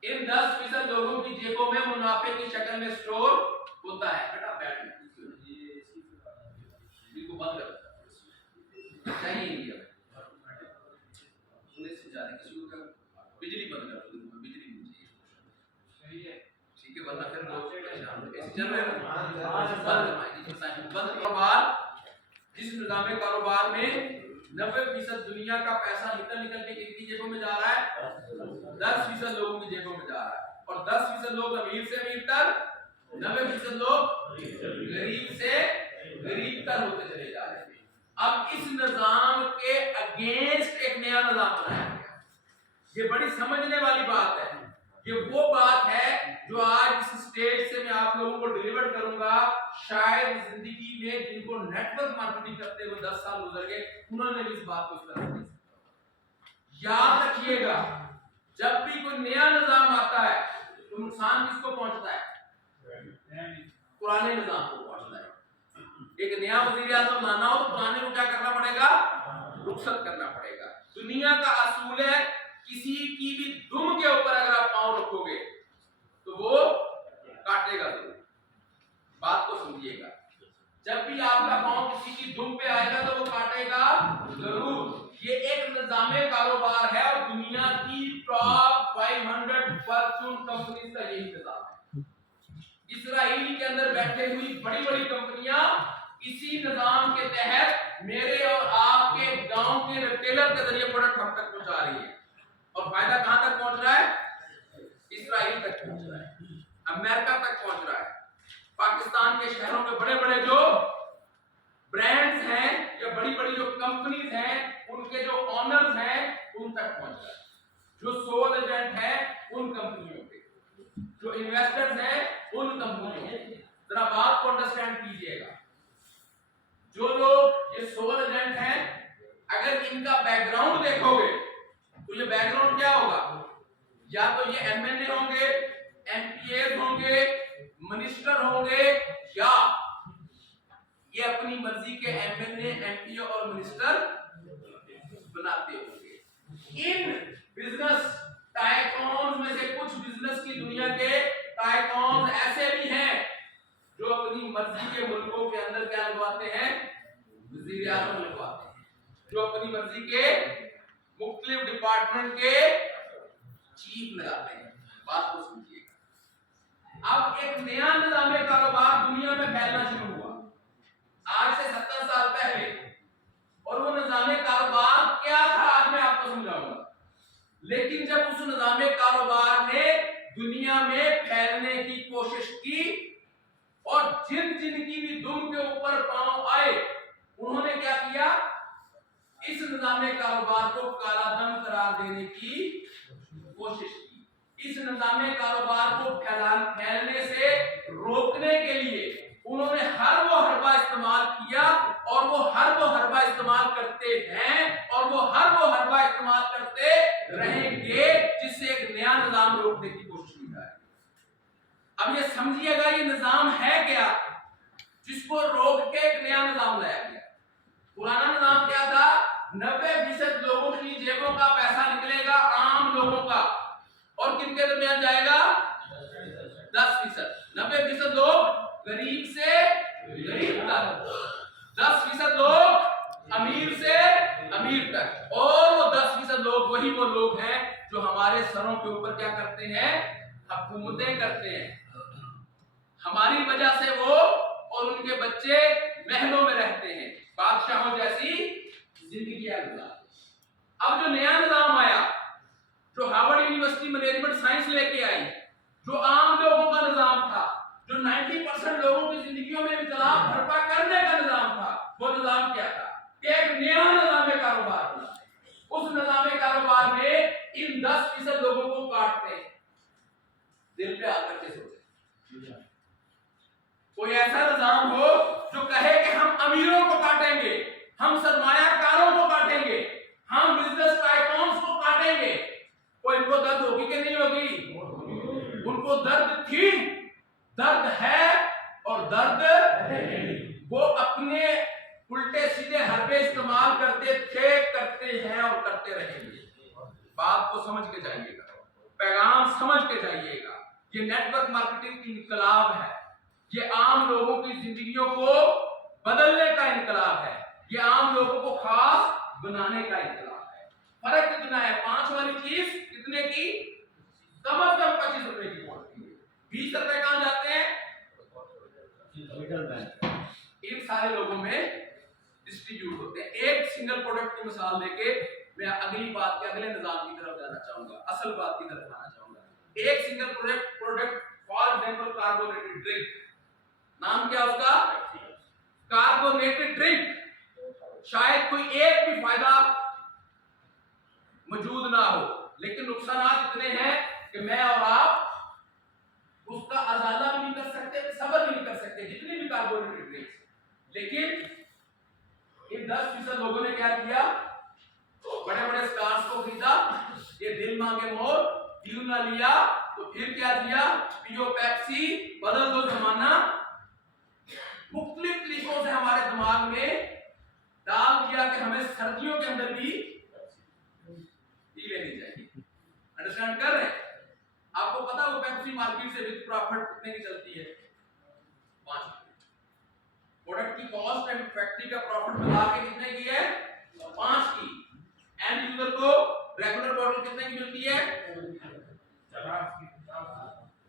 इन 10% लोगों की जेबों में मुनाफे की शक्ल में स्टोर होता है। बेटा बैठ इसको बंद कर चाहिए बिजली बंद कर दो, बिजली नहीं चाहिए। सही है, ठीक है, वरना फिर लोग ऐसे चल रहे हैं। बंद कारोबार जिस निज़ाम कारोबार में 90% दुनिया का पैसा निकल के किसकी जेबों में जा रहा है? 10% लोगों की जेबों में जा रहा है और 10% लोग अमीर से अमीर तर, 90% लोग गरीब से गरीब तर होते चले जा रहे हैं। अब इस निज़ाम के अगेंस्ट एक नया निज़ाम बनाया गया। ये बड़ी समझने वाली बात है। ये वो बात है जो आज इस स्टेज से मैं आप लोगों को डिलीवर करूंगा। शायद जिंदगी में जिनको नेटवर्क मार्केटिंग करते हुए 10 साल गुजर गए उन्होंने भी इस बात को इस तरह से याद रखिएगा। जब भी कोई नया निजाम आता है तो नुकसान किसको पहुंचता है? पुराने निजाम को पहुंचता है। एक नया वजीर आज़म लाना हो तो पुराने को क्या करना पड़ेगा? रुखसत करना पड़ेगा। दुनिया का असूल है किसी की भी दुम के ऊपर अगर आप पांव रखोगे तो वो काटेगा जरूर। बात को समझिएगा। जब भी आपका पांव किसी की दुम पे आएगा तो वो काटेगा जरूर। ये एक निज़ामे कारोबार है और दुनिया की टॉप 500 फॉर्च्यून कंपनीज का यही निज़ाम है। इजराइल के अंदर बैठे हुई बड़ी बड़ी कंपनियां इसी निज़ाम के तहत मेरे और आपके गांव के रिटेलर के जरिए प्रोडक्ट हम तक पहुंचा रही है। और फायदा कहां तक पहुंच रहा है? इजराइल तक पहुंच रहा है, अमेरिका तक पहुंच रहा है। पाकिस्तान के शहरों के बड़े बड़े जो ब्रांड्स हैं या बड़ी बड़ी जो कंपनीज हैं उनके जो ऑनर्स हैं उन तक पहुंच रहा है। जो सोल एजेंट हैं उन कंपनियों के, जो इन्वेस्टर्स हैं उन कंपनियों के। जरा बात को अंडरस्टैंड कीजिएगा। जो लोग ये सोल एजेंट हैं अगर इनका बैकग्राउंड देखोगे तो ये बैकग्राउंड क्या होगा? या तो ये एमएनए होंगे, एमपीएस होंगे, मिनिस्टर होंगे या ये अपनी मर्जी के एमएनए, एमपीए और मिनिस्टर बनाते होंगे। इन बिजनेस टाइकॉन्स में से कुछ बिजनेस की दुनिया के टाइकॉन्स ऐसे भी हैं जो अपनी मर्जी के मुल्कों के अंदर क्या लगवाते हैं? वज़ीर आज़म लगवाते हैं। जो अपनी मर्जी के मुख्तलिफ डिपार्टमेंट के चीफ लगाते हैं। बात को समझिएगा। अब एक नया निज़ाम कारोबार दुनिया में फैलना शुरू हुआ आज से 70 साल पहले, और वो निज़ाम कारोबार क्या था आज मैं आपको समझाऊंगा। लेकिन जब उस निज़ाम कारोबार ने दुनिया में फैलने की कोशिश की और जिन जिनकी भी दुम के ऊपर पांव आए उन्होंने क्या किया, इस निज़ाम कारोबार को काला धन करार देने की कोशिश की। इस निज़ाम कारोबार को फैलने से रोकने के लिए उन्होंने हर वो हरबा इस्तेमाल किया, और वो हर वो हरबा इस्तेमाल करते हैं, और वो हर वो हरबा इस्तेमाल करते रहेंगे जिससे एक नया निज़ाम रोकने की कोशिश की जाए। अब ये समझिएगा, ये निज़ाम है क्या जिसको रोक के एक नया निज़ाम लाया गया। पुराना निज़ाम क्या था? 90% लोगों की जेबों का पैसा निकलेगा, आम लोगों का, और किनके दरमियान जाएगा? 10%। 90% लोग गरीब से गरीब तक, 10% लोग अमीर से अमीर तक, और वो 10% लोग वही वो लोग हैं जो हमारे सरों के ऊपर क्या करते हैं? हुकूमतें करते हैं। हमारी वजह से वो और उनके बच्चे महलों में रहते हैं, बादशाहों जैसी जिंदगी गुजारते। अब जो नया निज़ाम आया, जो हार्वर्ड यूनिवर्सिटी मैनेजमेंट साइंस लेके आई, जो आम लोगों का निज़ाम था, जो 90% लोगों की जिंदगियों में इंकलाब बर्पा करने का निज़ाम था, वो निज़ाम क्या था? कि एक नया निज़ाम कारोबार बना। उस निज़ाम कारोबार में इन 10% लोगों को काटते हैं। दिल पे आकर के सोचे, कोई ऐसा निज़ाम हो जो कहे कि हम अमीरों को काटेंगे, हम सरमायाकारों को काटेंगे, हम बिजनेस टाइकून्स को काटेंगे। कोई इनको दर्द होगी कि नहीं होगी? उनको दर्द थी, दर्द है, और दर्द वो अपने उल्टे सीधे हरबे इस्तेमाल करते थे, करते हैं और करते रहेंगे। बात को समझ के जाइएगा, पैगाम समझ के जाइएगा। ये नेटवर्क मार्केटिंग की इनकलाब है, ये आम लोगों की जिंदगियों को बदलने का इनकलाब है, ये आम लोगों को खास बनाने का इनकलाब है। फर्क कितना है? 5 वाली चीज कितने की? कम से कम 25 रुपए की पहुंचती है। 20 रुपए कहां जाते हैं? इन सारे लोगों में डिस्ट्रीब्यूट होते हैं। एक सिंगल प्रोडक्ट की मिसाल देके मैं अगली बात के अगले निजाम की तरफ जाना चाहूंगा, असल बात की तरफ आना चाहूंगा। एक single product for example carbonated drink, नाम क्या उसका? Carbonated drink. शायद कोई एक भी फायदा मौजूद ना हो, लेकिन नुकसान इतने हैं कि मैं और आप उसका अजाला भी नहीं कर सकते, सब्र भी नहीं कर सकते, जितनी भी कार्बोनेटेड ड्रिंक्स। लेकिन इन 10% लोगों ने क्या किया? बड़े बड़े स्टार्स को खरीदा, ये दिल मांगे मोर, पीऊ ना लिया तो फिर क्या दिया? पियो पेप्सी, बदल दो जमाना। मुख्तलिफ तरीकों से हमारे दिमाग में डाल दिया कि हमें सर्दियों के अंदर भी पी लेनी चाहिए। अंडरस्टैंड कर रहे हैं? आपको पता वो पेप्सी मार्केट से विद प्रॉफिट कितने की चलती है? 5 प्रोडक्ट की कॉस्ट एंड फैक्ट्री का प्रॉफिट मिला के कितने की है? 5 की। एंड यूजर को रेगुलर बॉटल कितने की मिलती है?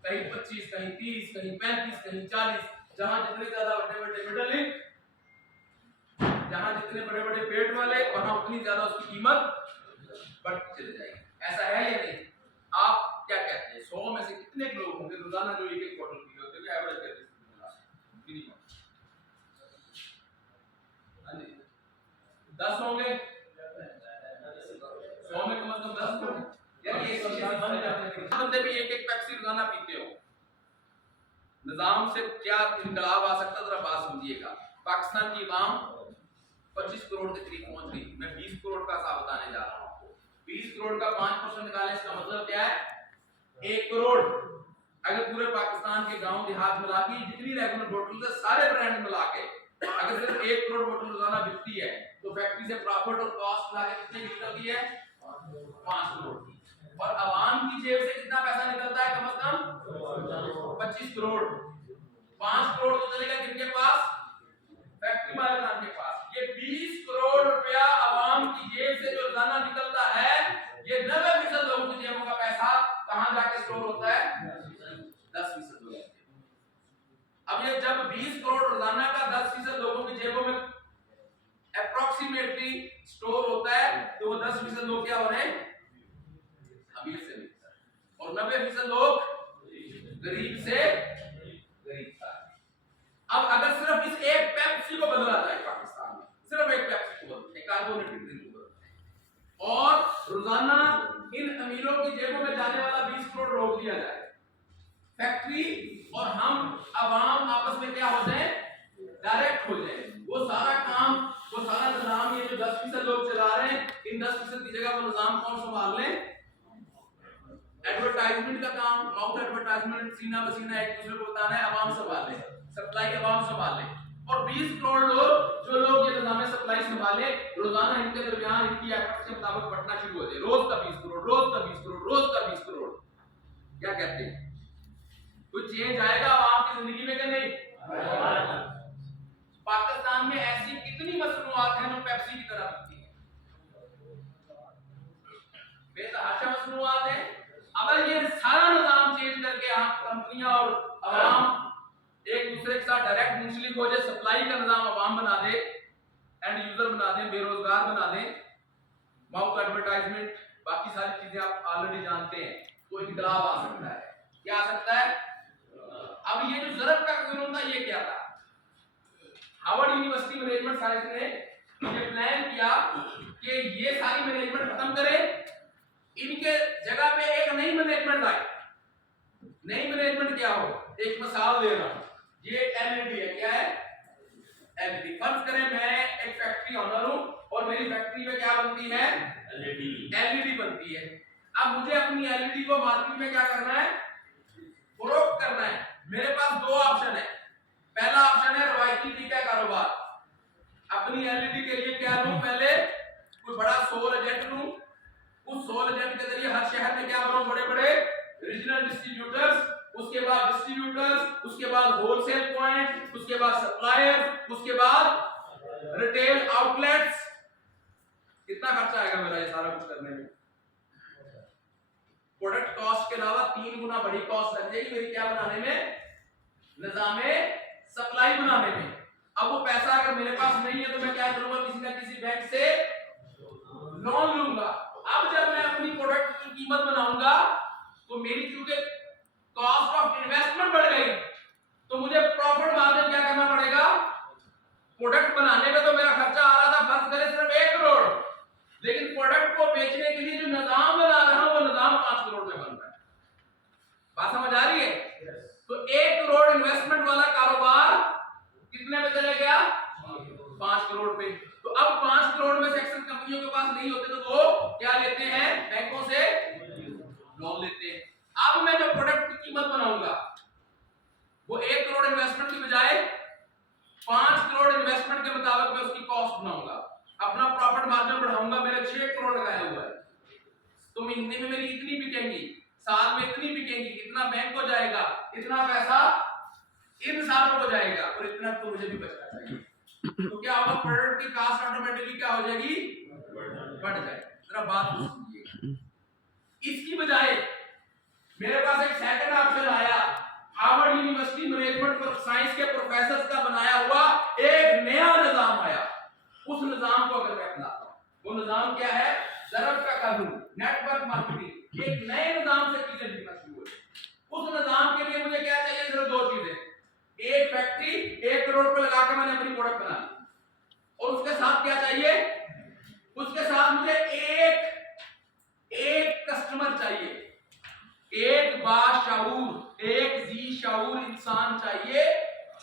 कहीं 25, कहीं 30, कहीं 35, कहीं 40। जहां जितने ज्यादा बड़े बड़े मिडल इंक, जहां जितने बड़े बड़े पेट वाले, वहां उतनी ज्यादा उसकी कीमत बढ़ती चली जाएगी। ऐसा है या नहीं? आप क्या कहते हैं, 100 में से कितने लोग होंगे रोजाना जो एक बॉटल पी लेते हैं? एवरेज करके 10 होंगे, 100 में कम से कम 10 होंगे। यार ये बंदे भी एक पेप्सी रोजाना पीते हो, निजाम से क्या इनकलाब आ सकता है? जरा बात समझिएगा। पाकिस्तान की आवाम 25 करोड़ के करीब पहुंच गई। मैं 20 करोड़ का हिसाब बताने जा रहा हूं आपको। 20 करोड़ का 5% निकालें, इसका मतलब क्या है? 1 करोड़। अगर पूरे पाकिस्तान के गांव देहात मिला के जितनी रेगुलर बोतल है, सारे ब्रांड मिला के अगर सिर्फ 1 करोड़ बोतल रोजाना बिकती है, तो फैक्ट्री से प्रॉफिट और कॉस्ट मिला के कितने की निकलती है? 5 करोड़ की। और आवाम की जेब से कितना पैसा निकलता है? कम से कम 25 करोड़। 5 करोड़ तो चलेगा किनके पास? फैक्ट्री मालिकान के पास। ये 20 करोड़ रुपया आवाम 10% लोगों की। अब ये जब 20 करोड़ रोजाना का 10% लोगों की जेबों में अप्रोक्सीमेटली स्टोर होता है, तो वो 10% लोग क्या हो रहे हैं? अमीर से अमीर, और 90% लोग गरीब से गरीब था। अब अगर सिर्फ इस एक पेप्सी को बदला जाए पाकिस्तान में, सिर्फ एक पेप्सी को बदला, एक कार्बोनेटेड ड्रिंक को बदला, और रोजाना इन अमीरों की जेबों में जाने वाला 20 करोड़ रोक दिया जाए, फैक्ट्री और हम आवाम आपस में क्या हो जाए? डायरेक्ट हो जाए। वो सारा काम, वो सारा निजाम, ये जो 10% लोग चला रहे हैं, इन 10% की जगह वो निजाम कौन संभाल लें? एडवर्टाइजमेंट का काम, माउथ एडवर्टाइजमेंट, सीना बसीना एक दूसरे को बताना है, आवाम संभाले, सप्लाई आवाम संभाले, और 20 करोड़ लोग, जो लोग ये निजाम सप्लाई संभाले, रोजाना इनके दरमियान इनकी एफर्ट्स के मुताबिक बढ़ना शुरू हो जाए, रोज का 20 करोड़, रोज का 20 करोड़, रोज का 20 करोड़। क्या कहते हैं? कुछ चेंज आएगा आवाम की जिंदगी में कि नहीं? पाकिस्तान में ऐसी कितनी मसनूआत हैं जो पेप्सी की तरह बनती हैं? बेतहाशा मसनूआत है। अगर ये सारा निजाम चेंज करके कंपनियां और आवाम एक दूसरे के साथ डायरेक्ट मुंसलिक हो जाए, सप्लाई का निजाम आवाम बना दे, एंड यूजर बना दे, बेरोजगार बना दे, माउथ एडवर्टाइजमेंट, बाकी सारी चीजें आप ऑलरेडी जानते हैं, तो इनकलाब आ सकता है। क्या आ सकता है? अब ये जो ज़रब का कानून था, ये क्या था? हार्वर्ड यूनिवर्सिटी मैनेजमेंट साइंस ने ये प्लान किया कि ये सारी मैनेजमेंट खत्म करें, इनके जगह पे एक नई मैनेजमेंट लाए। नई मैनेजमेंट क्या हो? एक मिसाल दे रहा हूं, ये एलईडी है। क्या है? एलईडी। फर्ज करें मैं एक फैक्ट्री ओनर हूं और मेरी फैक्ट्री में क्या बनती है? एलईडी बनती है। अब मुझे अपनी एलईडी को मार्केट में क्या करना है? फरोख्त करना है। मेरे पास दो ऑप्शन है। पहला ऑप्शन है रवायती तरीका कारोबार। अपनी एलईडी के लिए क्या लूं? पहले कोई बड़ा सोल एजेंट लूं, उस सोल एजेंट के जरिए हर शहर में क्या बनाऊं? बड़े बड़े रीजनल डिस्ट्रीब्यूटर्स, उसके बाद डिस्ट्रीब्यूटर्स, उसके बाद होलसेल पॉइंट, उसके बाद सप्लायर, उसके बाद रिटेल आउटलेट्स। कितना खर्चा आएगा मेरा ये सारा कुछ करने में? प्रोडक्ट कॉस्ट के अलावा 3 गुना बड़ी कॉस्ट लग जाएगी मेरी क्या बनाने में? निजामे सप्लाई बनाने में। अब वो पैसा अगर मेरे पास नहीं है तो मैं क्या करूंगा? किसी ना किसी बैंक से लोन लूंगा। अब जब मैं अपनी प्रोडक्ट की कीमत बनाऊंगा तो मेरी क्योंकि कॉस्ट ऑफ इन्वेस्टमेंट बढ़ गई, तो मुझे प्रॉफिट मार्जिन क्या करना पड़ेगा? प्रोडक्ट बनाने में तो मेरा खर्चा आ रहा था फर्ज करें सिर्फ 1 करोड़, लेकिन प्रोडक्ट को बेचने के लिए जो निजाम बना रहा हूं वो निजाम 5 करोड़ में बन रहा है। बात समझ आ रही है? तो 1 करोड़ इन्वेस्टमेंट वाला कारोबार कितने में चले गया? 5 करोड़ पे। तो अब 5 करोड़ में से अक्सर कंपनियों के पास नहीं होते तो वो क्या लेते हैं? बैंकों से लोन लेते हैं। अब मैं जो प्रोडक्ट की कीमत बनाऊंगा वो 1 करोड़ इन्वेस्टमेंट की बजाय 5 करोड़ इन्वेस्टमेंट के मुताबिक मैं उसकी कॉस्ट बनाऊंगा, अपना प्रॉफिट मार्जिन बढ़ाऊंगा। मेरे 6 करोड़ लगाया हुआ है, तो महीने में मेरी इतनी बिकेंगी, साल में इतनी बिकेंगी, इतना बैंक को जाएगा, इतना पैसा इन सालों को जाएगा, और इतना तो मुझे भी बचना चाहिए। तो क्या होगा? प्रोडक्ट की कॉस्ट ऑटोमेटिकली क्या हो जाएगी? बढ़ जाएगी। जरा बात सुनिए। इसकी बजाय मेरे पास एक सेकंड ऑप्शन आया, हार्वर्ड यूनिवर्सिटी मैनेजमेंट साइंस के प्रोफेसर का बनाया हुआ एक नया निजाम आया। उस निजाम को अगर मैं अपनाता हूं, वो निजाम क्या है? ज़रब का कानून, नेटवर्क मार्केटिंग। एक नए निजाम से चीजें बिकना शुरू हुई। उस निजाम के लिए मुझे क्या चाहिए? सिर्फ 2 चीजें। एक फैक्ट्री 1 करोड़ रुपए लगा के मैंने अपनी प्रोडक्ट बना ली, और उसके साथ क्या चाहिए? उसके साथ मुझे एक कस्टमर चाहिए, एक बाशऊर, एक जी शऊर इंसान चाहिए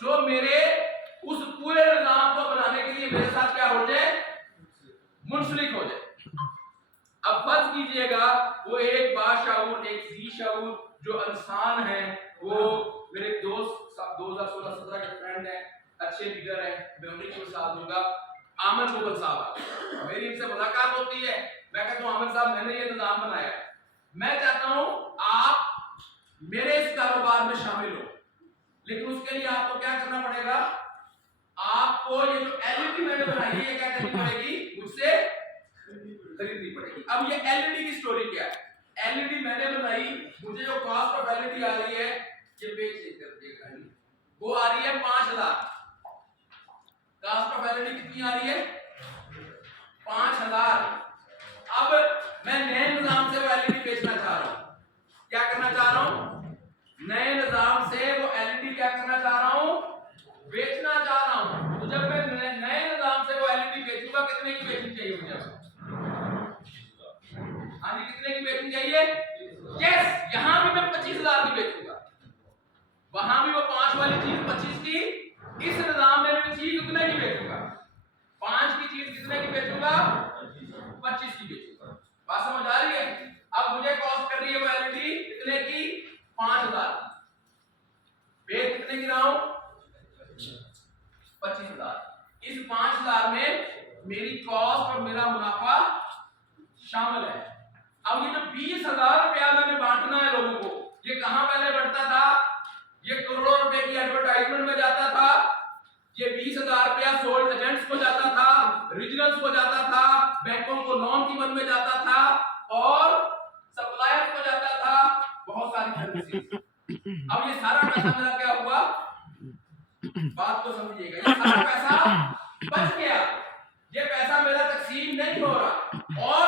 जो मेरे उस पूरे निजाम को बनाने के लिए मेरे साथ क्या हो जाए? मुंसलिक हो जाए। अब फर्ज कीजिएगा वो एक बाशऊर, एक जी शऊर जो इंसान है, वो मेरे दोस्त 2016-17 के फ्रेंड है, अच्छे लीडर है, मैं उन्हीं को साथ दूंगा। आमिर मुगल साहब, मेरी इनसे मुलाकात होती है, मैं कहता हूं आमिर साहब मैंने ये निजाम बनाया है, मैं चाहता हूं आप मेरे इस कारोबार में शामिल हो, लेकिन उसके लिए आपको क्या करना पड़ेगा? आपको ये जो एलईडी मैंने बनाई है ये क्या करनी पड़ेगी? मुझसे खरीदनी पड़ेगी। अब ये एलईडी की स्टोरी क्या है? एलईडी मैंने बनाई, मुझे जो कॉस्ट ऑफ एलईडी आ रही है ये पेज चेक कर दिए, वो आ रही है 5000। कॉस्ट ऑफ एलईडी कितनी आ रही है? 5000। अब मैं नए निजाम से वो एलईडी बेचना चाह रहा हूं। क्या करना चाह रहा हूं? नए निजाम से वो एलईडी क्या करना चाह रहा हूं? बेचना चाह रहा हूं। तो जब मैं नए निजाम से वो एलईडी बेचूंगा, कितने की बेचनी चाहिए मुझे? हाँ जी, कितने की बेचनी चाहिए? यस, यहां भी मैं 25000 की बेचूंगा, वहां भी वो 5 वाली चीज 25 की, इस निजाम में मैं चीज कितने की बेचूंगा? 5 की चीज कितने की बेचूंगा? 25 की बेचूंगा। बात समझ आ रही है? अब मुझे कॉस्ट कर रही है वो एलईडी कितने की? 5000 की। बेच कितने की रहा हूं? 25000। इस 5000 में मेरी कॉस्ट और मेरा मुनाफा शामिल है। अब ये जो 20000 रुपया मैंने बांटना है लोगों को, ये कहां पहले बढ़ता था? ये करोड़ों रुपए की एडवर्टाइजमेंट में जाता था। ये 20000 रुपया सोल्ड एजेंट्स को जाता था, रीजनल्स को जाता था, बैंकों को लोन की मद में जाता था और सप्लायर्स को जाता था, बहुत सारी सर्विसेज। अब ये सारा पैसा मेरा क्या हुआ? बात को समझिएगा, ये सारा पैसा बच गया। ये पैसा मेरा तकसीम नहीं हो रहा और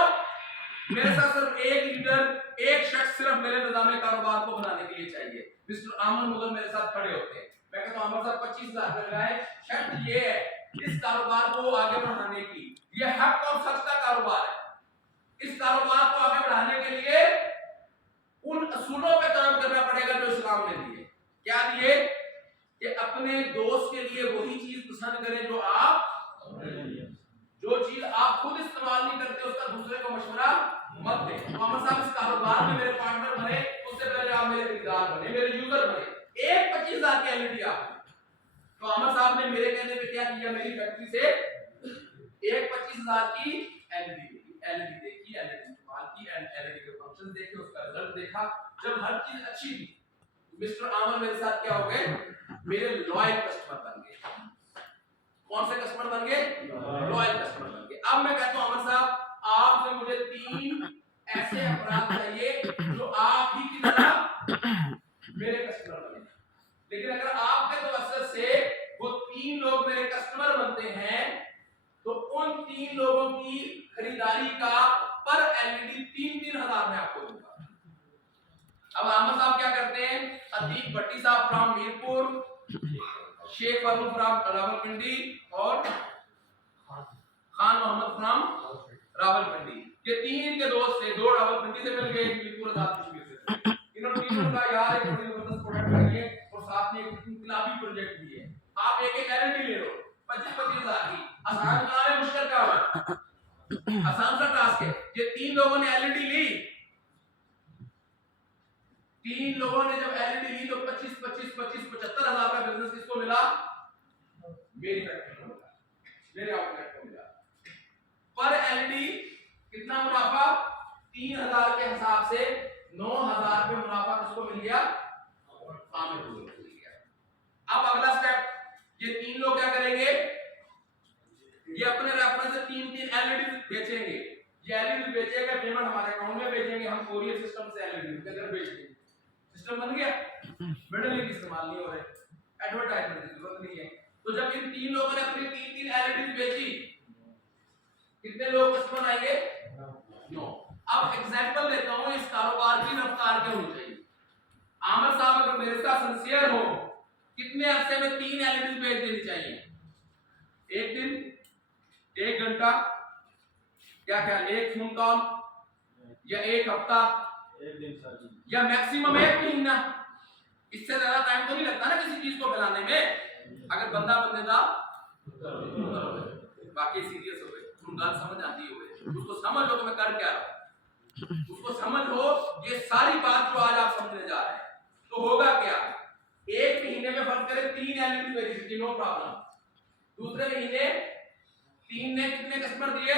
मेरे साथ सिर्फ एक लीडर, एक शख्स सिर्फ मेरे निजाम कारोबार को बनाने के लिए चाहिए। मिस्टर आमर मुगल मेरे साथ खड़े होते हैं, मैं कहता हूं आमर साहब 25000 कर रहा है, शर्त ये है इस कारोबार को आगे बढ़ाने की, ये हक और सच का कारोबार है। इस कारोबार को आगे बढ़ाने के लिए उन असूलों पे काम करना पड़ेगा जो इस्लाम ने दिए। क्या दिए? कि अपने दोस्त के लिए वही चीज पसंद करें जो चीज आप खुद इस्तेमाल नहीं करते उसका दूसरे को मशवरा मत दें। मोहम्मद साहब इस कारोबार में मेरे पार्टनर बने, उससे पहले आप मेरे खरीदार बने, मेरे यूजर बने। एक 25000 की एलईडी आपने, तो अहमद साहब ने मेरे कहने पे क्या किया? मेरी फैक्ट्री से एक 25000 की एलईडी देखी, एलईडी इस्तेमाल की, एलईडी के फंक्शन देखे, उसका रिजल्ट देखा। जब हर चीज अच्छी थी, मिस्टर आमर मेरे साथ क्या हो गए? मेरे लॉयल कस्टमर बन गए। कौन से कस्टमर बन गए? लॉयल कस्टमर बन गए। अब मैं कहता हूं आमर साहब, आपसे मुझे 3 ऐसे अफराद चाहिए जो आप ही की तरह मेरे कस्टमर बने। लेकिन अगर आपके तवज्जुह से वो 3 लोग मेरे कस्टमर बनते हैं तो उन 3 लोगों की खरीदारी का पर एलईडी 3-3000 में आपको दूंगा। अब अहमद साहब क्या करते हैं? अतीक भट्टी साहब फ्रॉम मीरपुर, शेख फारूक फ्रॉम रावलपिंडी और खान मोहम्मद फ्रॉम रावलपिंडी। ये 3 के दोस्त थे, 2 रावलपिंडी से मिल गए, एक मीरपुर आजाद कश्मीर से। इन्होंने तीनों का यार एक बड़ी जबरदस्त प्रोडक्ट है और साथ में एक इनकलाबी प्रोजेक्ट भी है। आप एक गारंटी ले लो 25,000 की। आसान काम है, मुश्किल काम है? आसान सा टास्क है। ये 3 लोगों ने एलईडी ली, 3 लोगों ने जब एलईडी ली तो 75,000 का बिजनेस किसको मिला? मेरी फैक्ट्री को मिला, मेरे आउटलेट को मिला। पर एलईडी कितना मुनाफा? 3000 के हिसाब से 9000 पे मुनाफा किसको मिल गया? आमिर को मिल गया। अब अगला स्टेप, ये 3 लोग क्या करेंगे? ये अपने रेफरेंस से 3 एलईडी बेचेंगे। ये एलईडी बेचेंगे, पेमेंट हमारे अकाउंट में भेजेंगे, हम कोरियर सिस्टम से एलईडी उनके घर भेज देंगे। सिस्टम बन गया, मिडिल लिंक इस्तेमाल नहीं हो रहे, एडवर्टाइजमेंट की जरूरत नहीं है। तो जब इन 3 लोगों ने अपनी 3 एलईडी बेची, कितने लोग कस्टमर आएंगे? 9। अब एग्जांपल देता हूं, इस कारोबार की रफ्तार क्या होनी चाहिए? आमिर साहब अगर मेरे साथ सिंसियर हो, कितने अरसे में 3 एलईडी बेच देनी चाहिए? 1 दिन, 1 घंटा, क्या क्या, 1 फोन कॉल, या 1 हफ्ता, 1 दिन सर, या मैक्सिमम 1 महीना? इससे ज्यादा टाइम तो नहीं लगता ना किसी चीज को फैलाने में। अगर बंदा बंदेदा बाकी सीरियस हो गए, तुम बात समझ आती हो, उसको समझ लो कि मैं कर क्या रहा हूं, उसको समझ लो। ये सारी बात जो आज आप समझने जा रहे हैं, तो होगा क्या? 1 महीने में फर्क करें 3 एलईडी बेची, नो प्रॉब्लम। दूसरे महीने 3 ने कितने कस्टमर दिए?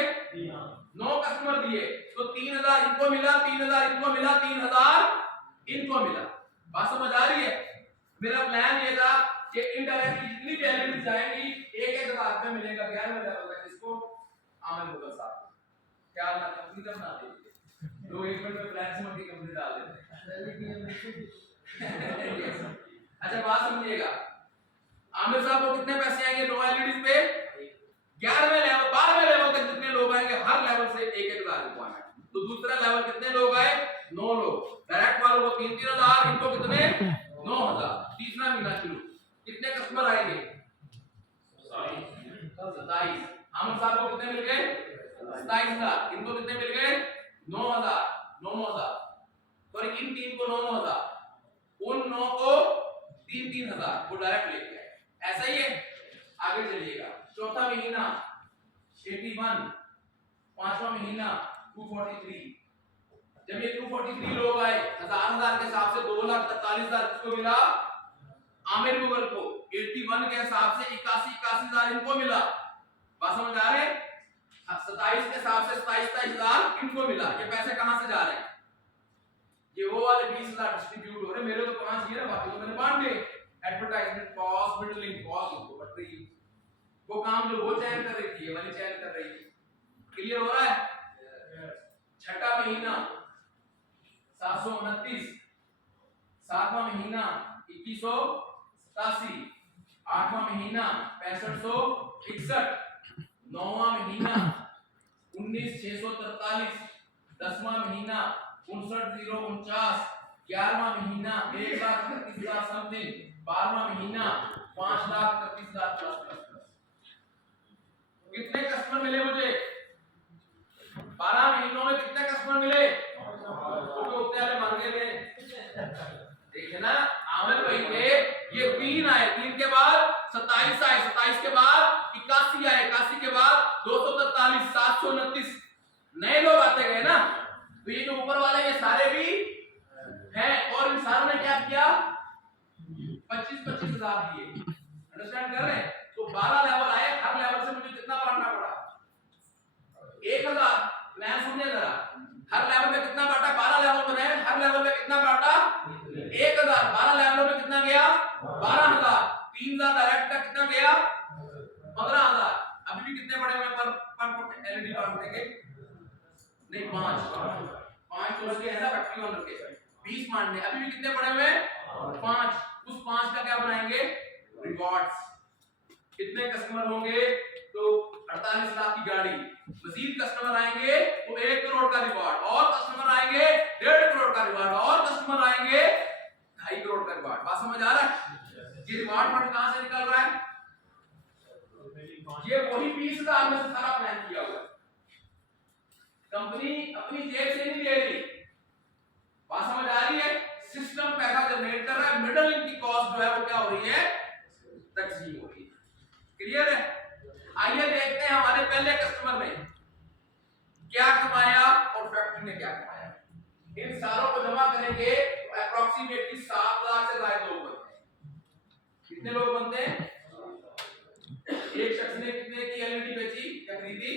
9 कस्टमर दिए, तो 3000 इनको मिला, 3000 इनको मिला, 3000 इनको मिला। बात समझ आ रही है? मेरा प्लान ये था कि इनडायरेक्टली जितनी भी एलईडी जाएंगी 1-1000 पे मिलेगा। 11 लेवल तक इसको आमिर मुगल साहब क्या ना कंपनी का बना देंगे। लोग 1 मिनट में प्लान समझ के कंपनी डाल देते हैं। अच्छा बात समझिएगा, आमिर साहब को कितने पैसे आएंगे 9 एलईडीज पे? 11वें लेवल 12वें लेवल तक जितने लोग आएंगे हर लेवल से 1,000 रिक्वायरमेंट। तो दूसरा लेवल कितने लोग आए? 9 लोग। डायरेक्ट वालों को 3,000, इनको कितने? 9,000। तीसरा महीना शुरू, कितने कस्टमर आएंगे? 27। आमिर साहब को कितने मिल गए? 27,000। इनको कितने मिल गए? 9,000। 9,000 सॉरी, इन 3 को 9,000, उन 9 को 3,000 वो डायरेक्ट लेके आए। ऐसा ही है। आगे चलिएगा, चौथा महीना 81, पांचवा महीना 243। जब ये 243 लोग आए, 1000 के हिसाब से 2,43,000 किसको मिला? आमिर मुगल को। 81 के हिसाब से 81,000 इनको मिला। बात समझ आ रहे हैं? 27 के हिसाब से 27,000 इनको मिला। ये पैसे कहां से जा रहे हैं? ये वो वाले 20,000 डिस्ट्रीब्यूट हो रहे हैं। मेरे तो 5 ही है ना, बाकी तो मैंने बांट दिए। एडवर्टाइजमेंट कॉस्ट, मिडलिंग कॉस्ट इनको बट रही, वो काम जो वो चयन कर रही थी ये वाली चयन कर रही है। क्लियर हो रहा है? छठा महीना 729, सातवां महीना 2187, आठवां महीना 6561, नौवां महीना 19,643, 10वां महीना 59,049, 11वां महीना 1,30,000 समथिंग, 12वां महीना 5,30,000 प्लस। कितने कस्टमर मिले मुझे? 12 महीनों में कितने कस्टमर मिले? क्योंकि उतने वाले मांगे थे। देखिए ना, आमिर भाई थे, ये 3 आए, 3 के बाद 27 आए, 27 के बाद 81 आए, 81 के बाद 243, 729 नए लोग आते गए ना। तो ये जो ऊपर वाले ये सारे भी हैं, और इन सारों ने क्या किया? 25,000 दिए। अंडरस्टैंड कर रहे हैं? तो 12 लेवल आए, हर लेवल से मुझे कितना बांटना पड़ा? 1,000। प्लान सुनिए जरा, हर लेवल में कितना बांटा? 12 लेवल बनाए, हर लेवल में कितना बांटा? 1,000। 12 लेवलों में कितना गया? 12,000। 3,000 डायरेक्ट का कितना गया? 15,000। अभी भी कितने पड़े हुए पर एलईडी बांट देंगे? नहीं, 5 तो लगे है ना फैक्ट्री ओनर के, 20 मांटने। अभी भी कितने पड़े हुए? 5। उस 5 का क्या बनाएंगे? रिवॉर्ड्स। कितने कस्टमर होंगे? तो 48 लाख की गाड़ी। मजीद कस्टमर आएंगे तो 1 करोड़ का रिवॉर्ड, और कस्टमर आएंगे 1.5 करोड़ का रिवॉर्ड, और कस्टमर आएंगे 2.5 करोड़ का रिवॉर्ड। बात समझ आ रहा है? ये रिवॉर्ड फंड कहां से निकल रहा है? ये वही 20,000 में से सारा प्लान किया हुआ है। कंपनी अपनी जेब से नहीं ले रही। बात समझ आ रही है? सिस्टम पैसा जनरेट कर रहा है, मिडल लिंक की कॉस्ट जो है वो क्या हो रही है? तकसीम हो रही है। क्लियर है? आइए देखते हैं हमारे पहले कस्टमर ने क्या कमाया और फैक्ट्री ने क्या कमाया। इन सारों को जमा करेंगे तो अप्रोक्सीमेटली 7 लाख से ज्यादा लोग बनते हैं। कितने लोग बनते हैं? एक शख्स ने कितने की एलईडी बेची या खरीदी?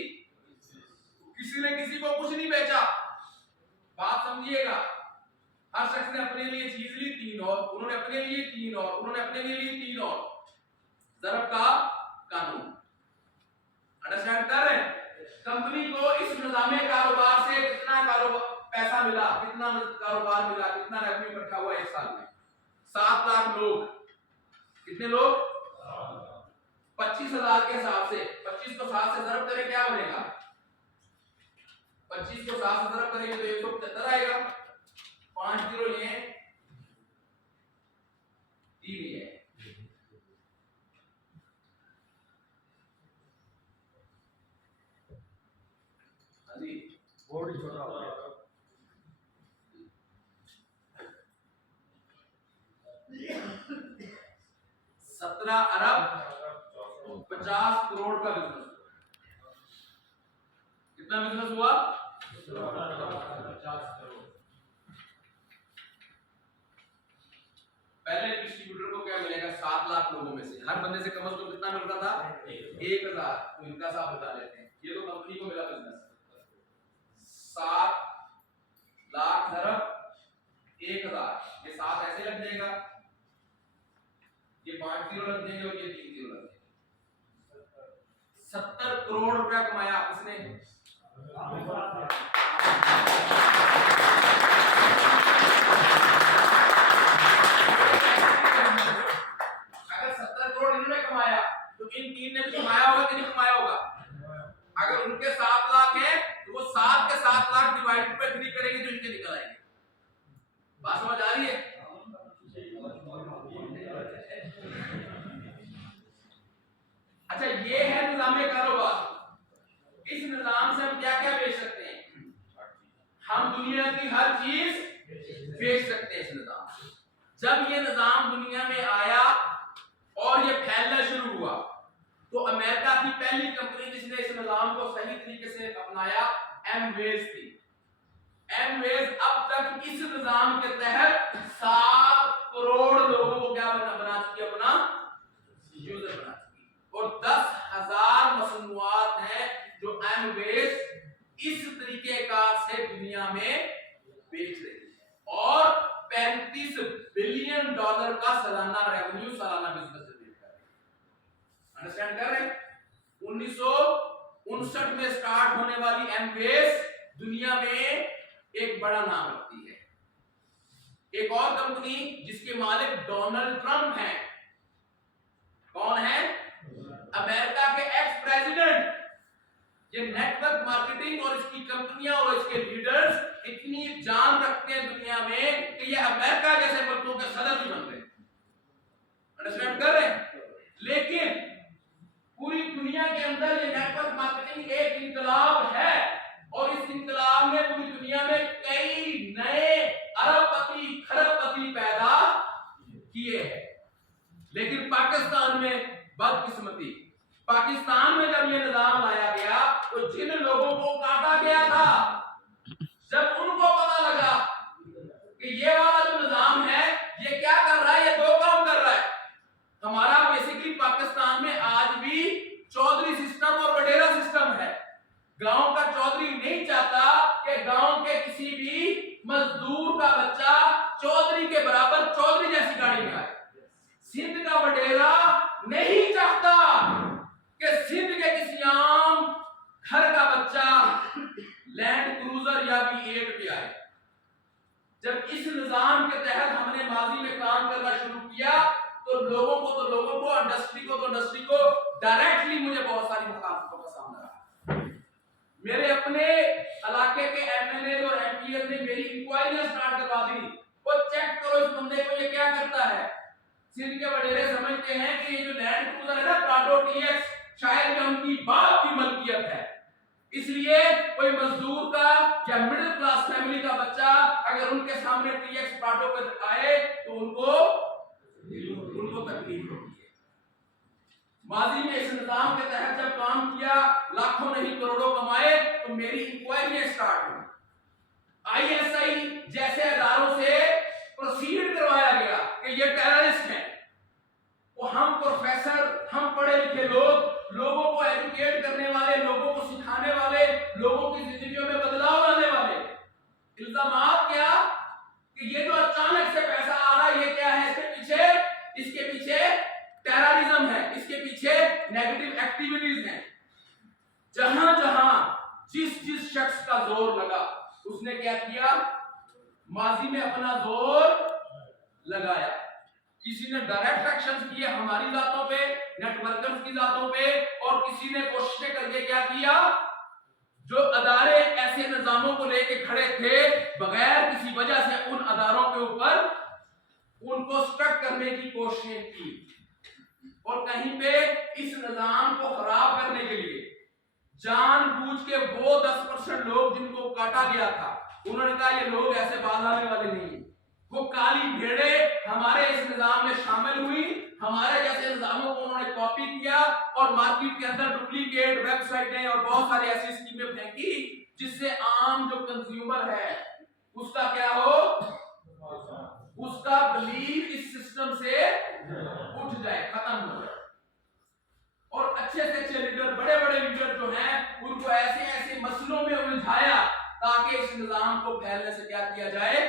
किसी ने किसी को कुछ नहीं बेचा। बात समझिएगा, हर शख्स ने अपने लिए चीज ली 3 और, उन्होंने अपने लिए 3 और, उन्होंने अपने लिए ली 3 और। ज़रब का कानून अंडरस्टैंड कर रहे हैं? कंपनी को इस निज़ामे कारोबार से कितना कारोबार पैसा मिला, कितना कारोबार मिला, कितना रेवेन्यू इकट्ठा हुआ 1 साल में? 7 लाख लोग। कितने लोग? 25,000 के हिसाब से 25 को 7 से ज़रब करें, क्या बनेगा? 25 को 7 से ज़रब करेंगे तो 175 आएगा। 5 0 ये 3 ये। बोर्ड छोटा हो गया। 17 अरब 50 करोड़ का बिजनेस। कितना बिजनेस हुआ? 50 करोड़। पहले डिस्ट्रीब्यूटर को क्या मिलेगा? 7 लाख लोगों में से हर बंदे से कम से कम कितना मिल रहा था? 1,000। तो इनका साथ बता लेते हैं। ये तो कंपनी को मिला बिजनेस 7 लाख ज़रब 1,000। ये 7 ऐसे लग जाएगा, ये 5 0 लग जाएंगे और ये 3 0 लग जाएंगे। 70 करोड़ रुपया कमाया किसने? جب یہ نظام دنیا میں آیا اور یہ پھیلنا شروع ہوا تو امریکہ کی پہلی کمپنی جس نے اس نظام کو صحیح طریقے سے اپنایا ایم ویز تھی. ایم ویز اب تک اس نظام کے تحت 7 کروڑ لوگوں کو کیا بنا چکی ہے، اپنا یوزر بنا چکی ہے، اور 10,000 مصنوعات ہیں جو ایم ویز اس طریقے کار سے دنیا میں بیچ رہی ہے، اور $35 بلین کا سالانہ ریونیو، سالانہ بزنس جنریٹ کر رہی ہے. انڈرسٹینڈ کر رہے ہیں؟ 1959 میں سٹارٹ ہونے والی ایم ویز دنیا میں ایک بڑا نام رکھتی ہے. ایک اور کمپنی جس کے مالک ڈونلڈ ٹرمپ ہیں، کون ہے؟ امریکہ کے ایکس پریزیڈنٹ. یہ نیٹ ورک مارکیٹنگ اور اس کی کمپنیاں اور اس کے لیڈرز اتنی جان رکھتے ہیں دنیا میں کہ یہ امریکہ جیسے ملکوں کے صدر بھی بن رہے ہیں. انڈرسٹینڈ کر رہے ہیں؟ لیکن پوری دنیا کے اندر یہ نیٹ ورک مارکیٹنگ ایک انقلاب ہے، اور اس انقلاب نے پوری دنیا میں کئی نئے ارب پتی کھرب پتی پیدا کیے ہیں. لیکن پاکستان میں بدقسمتی، پاکستان میں جب یہ نظام لایا گیا تو جن لوگوں کو کاٹا گیا تھا، جب ان کو پتا لگا کہ یہ والا جو نظام ہے یہ کیا کر رہا ہے، یہ 2 کام کر رہا ہے. ہمارا بیسیکلی پاکستان میں آج بھی چودھری سسٹم اور وڈیرا سسٹم ہے. گاؤں کا چودھری نہیں چاہتا کہ گاؤں کے کسی بھی مزدور کا بچہ چودھری کے برابر چودھری جیسی گاڑی میں آئے. سندھ کا وڈیرا نہیں چاہتا کہ سندھ کے کسی عام گھر کا بچہ لینڈ کروزر یا V8 پہ آئے. جب اس نظام کے تحت ہم نے ماضی میں کام کرنا شروع کیا تو لوگوں کو انڈسٹری کو ڈائریکٹلی مجھے بہت ساری مخالفتوں کا سامنا رہا. میرے اپنے علاقے کے MLA اور MPs نے میری انکوائریاں سٹارٹ کروا دی، وہ چیک کرو اس بندے کو یہ کیا کرتا ہے. سندھ کے وڈیرے سمجھتے ہیں کہ یہ جو لینڈ کروزر ہے نا پراڈو TX شاید کہ ان کی باپ کی ملکیت ہے، اس لیے کوئی مزدور کا یا مڈل کلاس فیملی کا بچہ اگر ان کے سامنے TX پراڈو پہ آئے تو ان کو تکلیف ہوتی ہے. ماضی میں اس نظام کے تحت جب کام کیا، لاکھوں نہیں کروڑوں کمائے، تو میری انکوائری سٹارٹ ہوئی. ISI جیسے اداروں سے پروسیڈ کروایا گیا کہ یہ ٹیررسٹ ہیں. وہ ہم پروفیسر، ہم پڑھے لکھے لوگ، لوگوں کو ایجوکیٹ کرنے والے، لوگوں کو سکھانے والے، لوگوں کی زندگیوں میں بدلاؤ لانے والے، الزامات کیا کہ یہ جو اچانک سے پیسہ آ رہا ہے یہ کیا ہے، اس کے پیچھے ٹیررزم ہے، اس کے پیچھے نیگیٹو ایکٹیویٹیز ہیں. جہاں جس شخص کا زور لگا اس نے کیا کیا، ماضی میں اپنا زور لگایا. کسی نے ڈائریکٹ ایکشن کیے ہماری ذاتوں پہ، نیٹ ورکرز کی ذاتوں پہ، اور کسی نے کوششیں کر کے کیا کیا، جو ادارے ایسے نظاموں کو لے کے کھڑے تھے بغیر کسی وجہ سے ان اداروں کے اوپر ان کو سٹک کرنے کی کوششیں کی. اور کہیں پہ اس نظام کو خراب کرنے کے لیے جان بوجھ کے وہ 10% لوگ جن کو کاٹا گیا تھا انہوں نے کہا یہ لوگ ایسے باز آنے والے نہیں ہیں. وہ کالی بھیڑیں ہمارے اس نظام میں شامل ہوئی، ہمارے جیسے نظاموں کو انہوں نے کاپی کیا اور مارکیٹ کے اندر ڈپلیکیٹ ویب سائٹیں اور بہت ساری ایسی اسکیمیں پھینکی جس سے عام جو کنزیومر ہے اس کا کیا ہو، اس کا بلیف اس سسٹم سے اٹھ جائے، ختم ہو جائے. اور اچھے سے اچھے لیڈر، بڑے بڑے لیڈر جو ہیں ان کو ایسے ایسے مسئلوں میں الجھایا تاکہ اس نظام کو پھیلنے سے کیا جائے.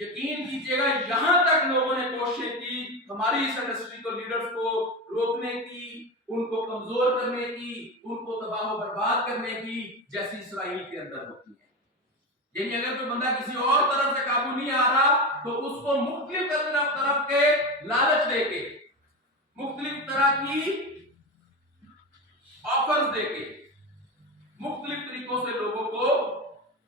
یقین کیجئے گا یہاں تک لوگوں نے کوششیں کی ہماری اس انڈسٹری کو، لیڈرز کو روکنے کی، ان کو کمزور کرنے کی، ان کو تباہ و برباد کرنے کی، جیسی اسرائیل کے اندر ہوتی ہے. یعنی اگر کوئی بندہ کسی اور طرف سے قابو نہیں آ رہا تو اس کو مختلف طرف کے لالچ دے کے، مختلف طرح کی آفرز دے کے، مختلف طریقوں سے لوگوں کو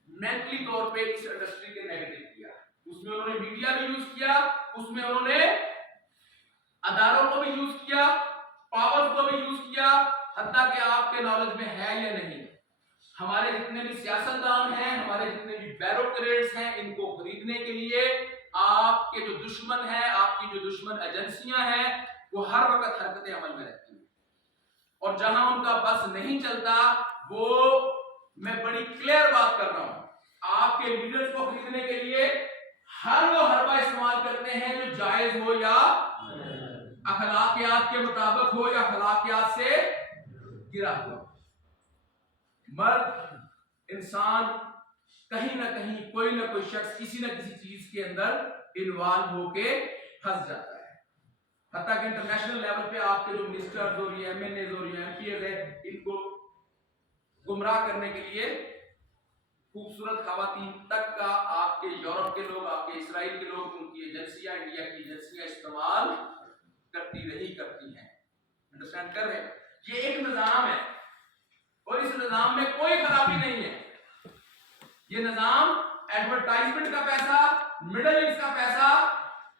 مینٹلی طور پہ اس انڈسٹری کے نیگیٹو کیا. اس میں انہوں نے میڈیا بھی یوز کیا، اس میں انہوں نے اداروں کو بھی یوز کیا، پاور کو بھی یوز کیا. حتیٰ کہ آپ کے نالج میں ہے یا نہیں، ہمارے جتنے بھی سیاستدان ہیں، ہمارے جتنے بھی بیوروکریٹس ہیں، ان کو خریدنے کے لیے آپ کے جو دشمن دشمن ہے، آپ کی جو دشمن ایجنسیاں ہیں وہ ہر وقت حرکت عمل میں رہتی ہیں، اور جہاں ان کا بس نہیں چلتا وہ، میں بڑی کلیئر بات کر رہا ہوں، آپ کے لیڈرز کو خریدنے کے لیے ہر وہ حربہ استعمال کرتے ہیں جو جائز ہو یا اخلاقیات کے مطابق ہو یا اخلاقیات سے گرا ہو۔ مرد انسان کہیں نہ کہیں کوئی نہ کوئی شخص کسی نہ کسی چیز کے اندر انوالو ہو کے پھنس جاتا ہے، حتیٰ کہ انٹرنیشنل لیول پہ آپ کے جو منسٹرز اور ایم این ایز اور ایم پی ایز ہیں، ان کو گمراہ کرنے کے لیے خوبصورت خواتین تک کا آپ کے یورپ کے لوگ، آپ کے اسرائیل کے لوگ، ان کی ایجنسیاں، انڈیا کی ایجنسیاں استعمال کرتی ہیں۔ انڈرسٹینڈ کر رہے ہیں؟ یہ ایک نظام ہے اور اس نظام میں کوئی خرابی نہیں ہے۔ یہ نظام ایڈورٹائزمنٹ کا پیسہ، مڈل انکس کا پیسہ،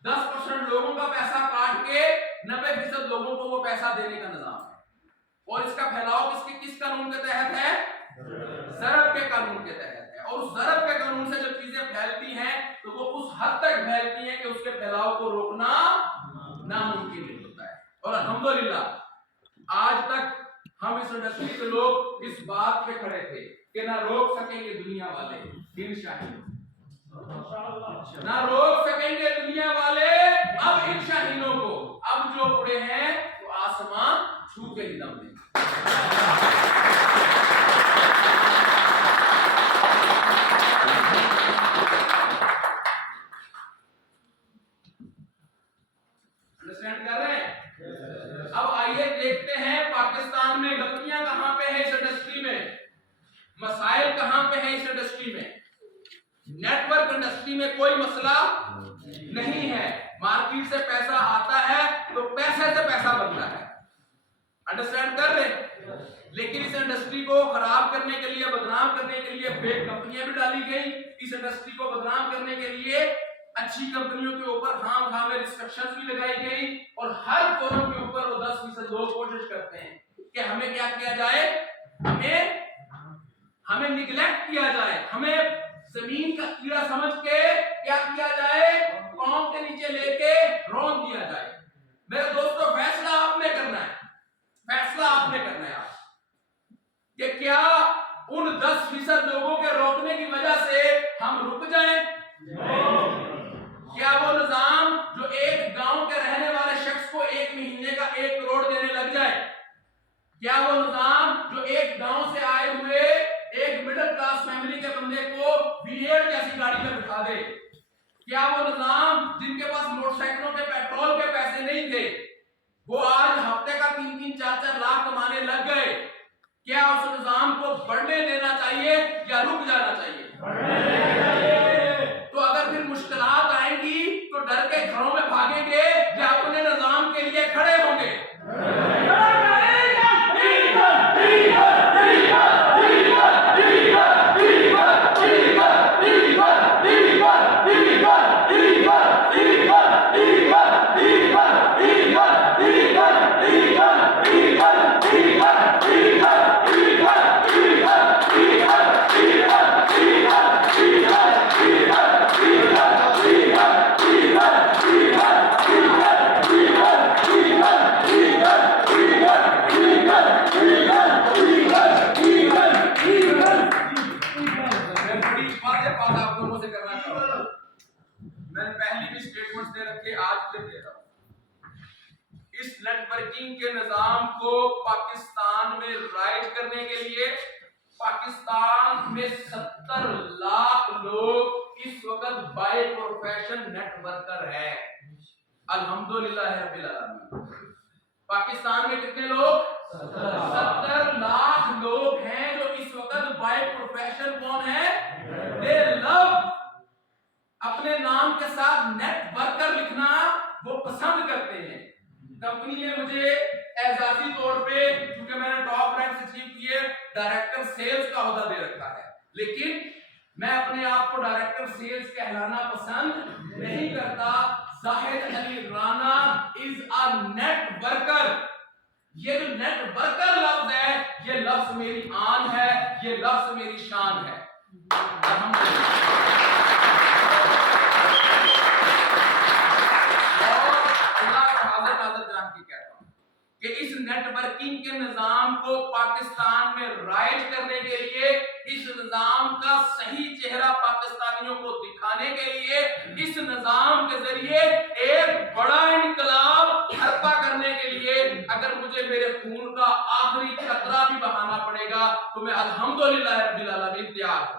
10% لوگوں کا پیسہ کاٹ کے 90% لوگوں کو وہ پیسہ دینے کا نظام ہے، اور اس کا پھیلاؤ کس قانون کے تحت ہے؟ ضرب کے قانون کے تحت ہے، اور اس ضرب کے قانون سے جب چیزیں پھیلتی ہیں تو وہ اس حد تک پھیلتی ہیں کہ اس کے پھیلاؤ کو روکنا ناممکن نہیں ہوتا ہے۔ اور الحمدللہ آج تک ہم اس انڈسٹری کے لوگ اس بات پہ کھڑے تھے کہ نہ روک سکیں گے دنیا والے ان شاہینوں، نہ روک سکیں گے دنیا والے اب ان شاہینوں کو، اب جو اڑے ہیں وہ آسمان چھو کے ہی دم دیں۔ انڈرسٹینڈ کر رہے ہیں؟ اب آئیے دیکھتے ہیں پاکستان میں غلطیاں کہاں پہ ہیں اس انڈسٹری میں، مسائل کہاں پہ ہیں اس انڈسٹری میں۔ نیٹ ورک انڈسٹری میں کوئی مسئلہ نہیں ہے، مارکیٹ سے پیسہ آتا ہے تو پیسے سے پیسہ بنتا ہے، انڈرسٹینڈ کر رہے ہیں؟ لیکن اس انڈسٹری کو خراب کرنے کے لیے، بدنام کرنے کے لیے فیک کمپنیاں بھی ڈالی گئی، اس انڈسٹری کو بدنام کرنے کے لیے اچھی کمپنیوں کے اوپر خام خام ریسٹرکشنز بھی لگائی گئی، اور ہر فورم کے اوپر وہ 10% لوگ کوشش کرتے ہیں کہ ہمیں کیا کیا جائے، ہمیں نیگلیکٹ کیا جائے، ہمیں زمین کا کیڑا سمجھ کے کیا کیا جائے، پاؤں کے نیچے لے کے رون دیا جائے۔ میرے دوستو فیصلہ آپ نے کرنا ہے، فیصلہ آپ نے کرنا ہے آپ کہ کیا ان 10% لوگوں کے روکنے کی وجہ سے ہم رک جائیں؟ کیا وہ نظام جو ایک گاؤں کے رہنے والے شخص کو 1 مہینے کا 1 کروڑ دینے لگ جائے، کیا وہ نظام جو ایک گاؤں سے آئے ہوئے ایک مڈل کلاس فیملی کے بندے کو V8 جیسی گاڑی میں بٹھا دے، کیا وہ نظام جن کے پاس موٹر سائیکلوں کے پیٹرول کے پیسے نہیں تھے وہ آج ہفتے کا 3-3 4-4 لاکھ کمانے لگ گئے، کیا اس نظام کو بڑھنے دینا چاہیے یا رک جانا چاہیے؟ تو اگر پھر مشکلات آئیں گی تو ڈر کے گھروں میں بھاگیں گے یا اپنے نظام کے لیے کھڑے ہوں گے؟ کے نظام کو پاکستان میں رائج کرنے کے لیے پاکستان میں 70 لاکھ لوگ اس وقت بائی پروفیشن نیٹ ورکر ہے، الحمدللہ رب العالمین۔ پاکستان میں کتنے لوگ؟ 70 لاکھ لوگ ہیں جو اس وقت بائی پروفیشن کون ہے؟ دے لو اپنے نام کے ساتھ نیٹ ورکر لکھنا وہ پسند کرتے ہیں۔ کمپنی نے مجھے اعزازی طور پہ، کیونکہ میں نے ٹاپ رینک سے اچیو کیے، ڈائریکٹر سیلز کا عہدہ دے رکھا ہے، لیکن میں اپنے آپ کو ڈائریکٹر سیلز کہلانا پسند نہیں کرتا۔ زاہد علی رانا از اے نیٹ ورکر۔ یہ جو نیٹ ورکر لفظ ہے، یہ لفظ میری آن ہے، یہ لفظ میری شان ہے۔ वर्किंग के निजाम को पाकिस्तान में राइज करने के लिए, इस निजाम का सही चेहरा पाकिस्तानियों को दिखाने के लिए, इस निजाम के जरिए एक बड़ा इनकलाब बर्पा करने के लिए अगर मुझे मेरे खून का आखिरी कतरा भी बहाना पड़ेगा तो मैं अल्हम्दुलिल्लाह रब्बिल आलमीन तैयार हूं।